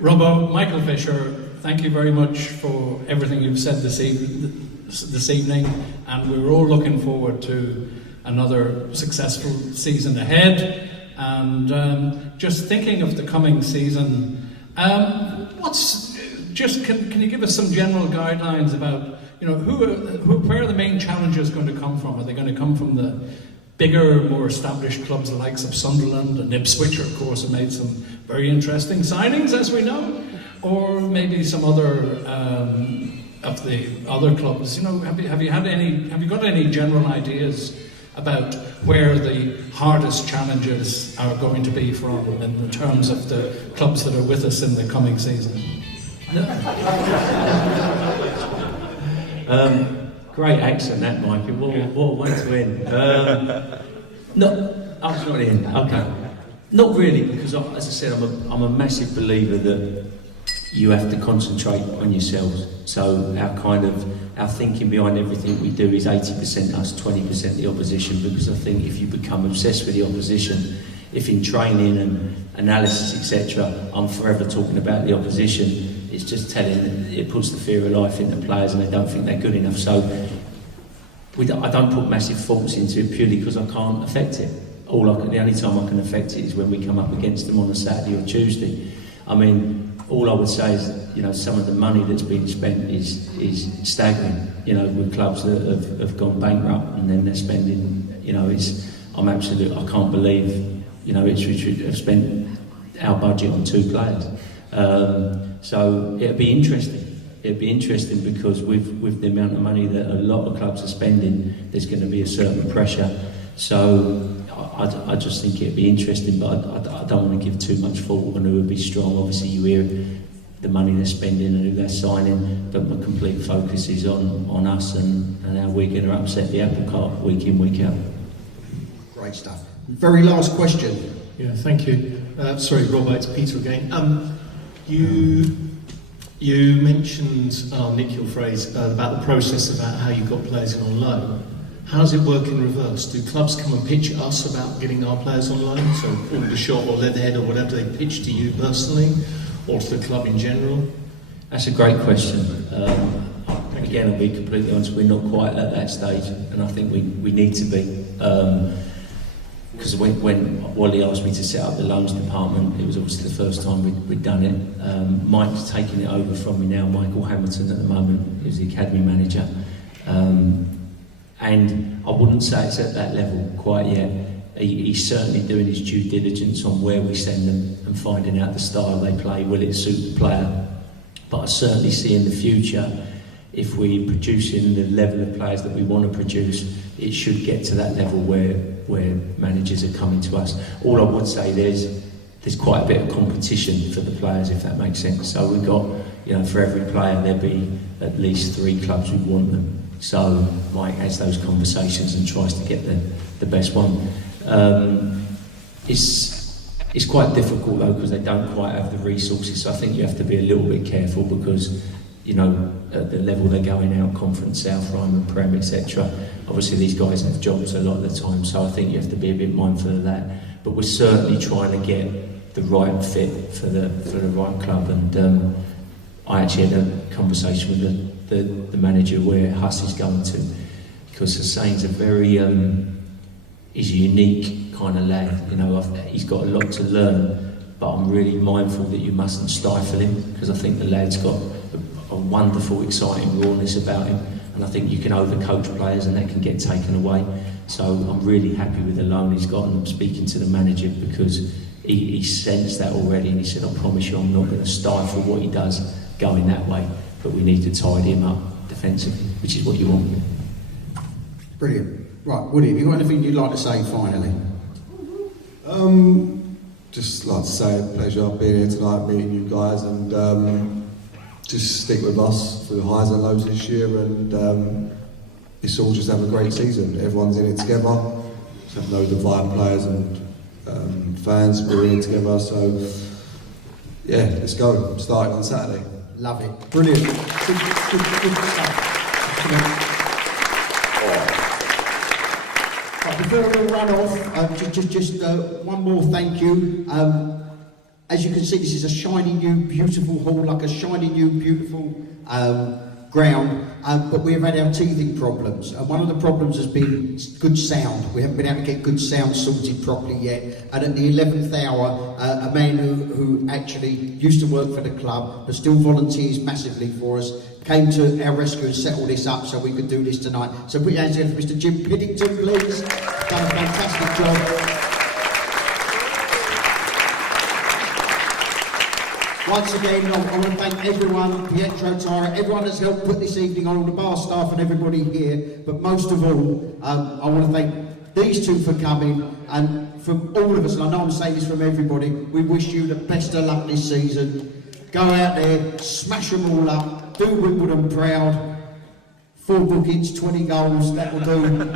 Robbo, Michael Fisher, thank you very much for everything you've said this evening, and we're all looking forward to another successful season ahead. And just thinking of the coming season, can you give us some general guidelines about where are the main challenges going to come from? Are they going to come from the bigger, more established clubs, the likes of Sunderland and Ipswich, of course, have made some very interesting signings, as we know, or maybe some other of the other clubs? Have you got any general ideas about where the hardest challenges are going to be from in terms of the clubs that are with us in the coming season? Great accent, that, Mike. What a way to end. No, I was not in. Okay. Not really, because as I said, I'm a massive believer that you have to concentrate on yourselves. So our thinking behind everything we do is 80% us, 20% the opposition, because I think if you become obsessed with the opposition, if in training and analysis, etc., I'm forever talking about the opposition, it's just it puts the fear of life into players and they don't think they're good enough. So I don't put massive thoughts into it purely because I can't affect it. The only time I can affect it is when we come up against them on a Saturday or Tuesday. I mean, all I would say is, some of the money that's been spent is staggering. With clubs that have gone bankrupt and then they're spending, I can't believe, Ipswich have spent our budget on 2 players. So it'll be interesting. It'll be interesting because with the amount of money that a lot of clubs are spending, there's going to be a certain pressure. So I just think it'd be interesting, but I don't want to give too much thought on who would be strong. Obviously, you hear the money they're spending and who they're signing, but my complete focus is on us and how we're going to upset the apple cart week in, week out. Great stuff. Very last question. Yeah, thank you. Sorry, Robbo, it's Peter again. You mentioned, I'll nick your phrase, about the process about how you got players in on loan. How does it work in reverse? Do clubs come and pitch us about getting our players on loan? So Aldershot or Leatherhead or whatever, they pitch to you personally or to the club in general? That's a great question. Again, I'll be completely honest, we're not quite at that stage, and I think we need to be. Because when Wally asked me to set up the loans department, it was obviously the first time we'd done it. Mike's taking it over from me now, Michael Hamilton at the moment, who's the academy manager. And I wouldn't say it's at that level quite yet. He's certainly doing his due diligence on where we send them and finding out the style they play, will it suit the player. But I certainly see in the future, if we're producing the level of players that we want to produce, it should get to that level where managers are coming to us. All I would say, there's quite a bit of competition for the players, if that makes sense. So we've got, for every player there'll be at least 3 clubs who want them. So Mike has those conversations and tries to get the best one. It's quite difficult though, because they don't quite have the resources. So I think you have to be a little bit careful because, at the level they're going out, Conference South, Ryman, Prem, etc. Obviously these guys have jobs a lot of the time, so I think you have to be a bit mindful of that. But we're certainly trying to get the right fit for the right club. And I actually had a conversation with the manager where Huss is going to, because the Saints are very he's a unique kind of lad. You know, he's got a lot to learn, but I'm really mindful that you mustn't stifle him, because I think the lad's got a wonderful, exciting rawness about him, and I think you can overcoach players and that can get taken away. So I'm really happy with the loan he's got, and I'm speaking to the manager because he sensed that already, and he said, I promise you I'm not going to stifle what he does going that way, but we need to tidy him up defensively, which is what you want. Brilliant. Right, Woody, have you got anything you'd like to say finally? Just like to say, a pleasure being here tonight, meeting you guys, and just stick with us through the highs and lows this year, and it's all just have a great season. Everyone's in it together. Just have loads of vibe players and fans. We're in it together, so yeah, let's go. Starting on Saturday. Love it. Brilliant. Good stuff. Before we run off, just one more thank you. As you can see, this is a shiny new, beautiful hall, like a shiny new, beautiful ground. But we have had our teething problems. And one of the problems has been good sound. We haven't been able to get good sound sorted properly yet. And at the 11th hour, a man who actually used to work for the club, but still volunteers massively for us, came to our rescue and settled this up so we could do this tonight. So put your hands together for Mr. Jim Piddington, please. Done a fantastic job. Once again, I want to thank everyone, Pietro, Tara, everyone that's helped put this evening on, all the bar staff and everybody here. But most of all, I want to thank these two for coming, and from all of us, and I know I'm saying this from everybody, we wish you the best of luck this season. Go out there, smash them all up, do Wimbledon proud. 4 bookings, 20 goals, that will do.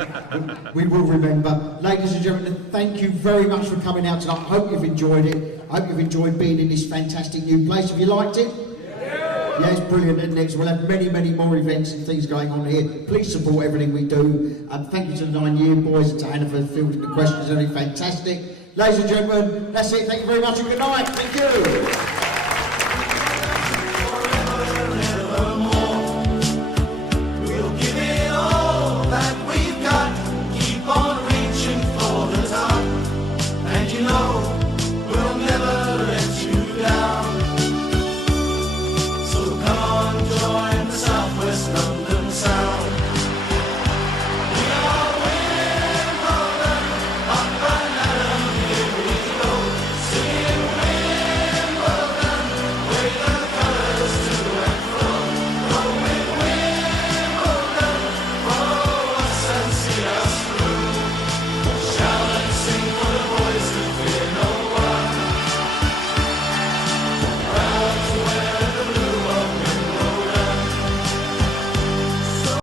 We will remember. Ladies and gentlemen, thank you very much for coming out tonight. I hope you've enjoyed it. I hope you've enjoyed being in this fantastic new place. Have you liked it? Yeah, it's brilliant. And next we'll have many, many more events and things going on here. Please support everything we do. Thank you to the 9-year boys and to Hannah for fielding the questions. Only fantastic. Ladies and gentlemen, that's it. Thank you very much and good night. Thank you.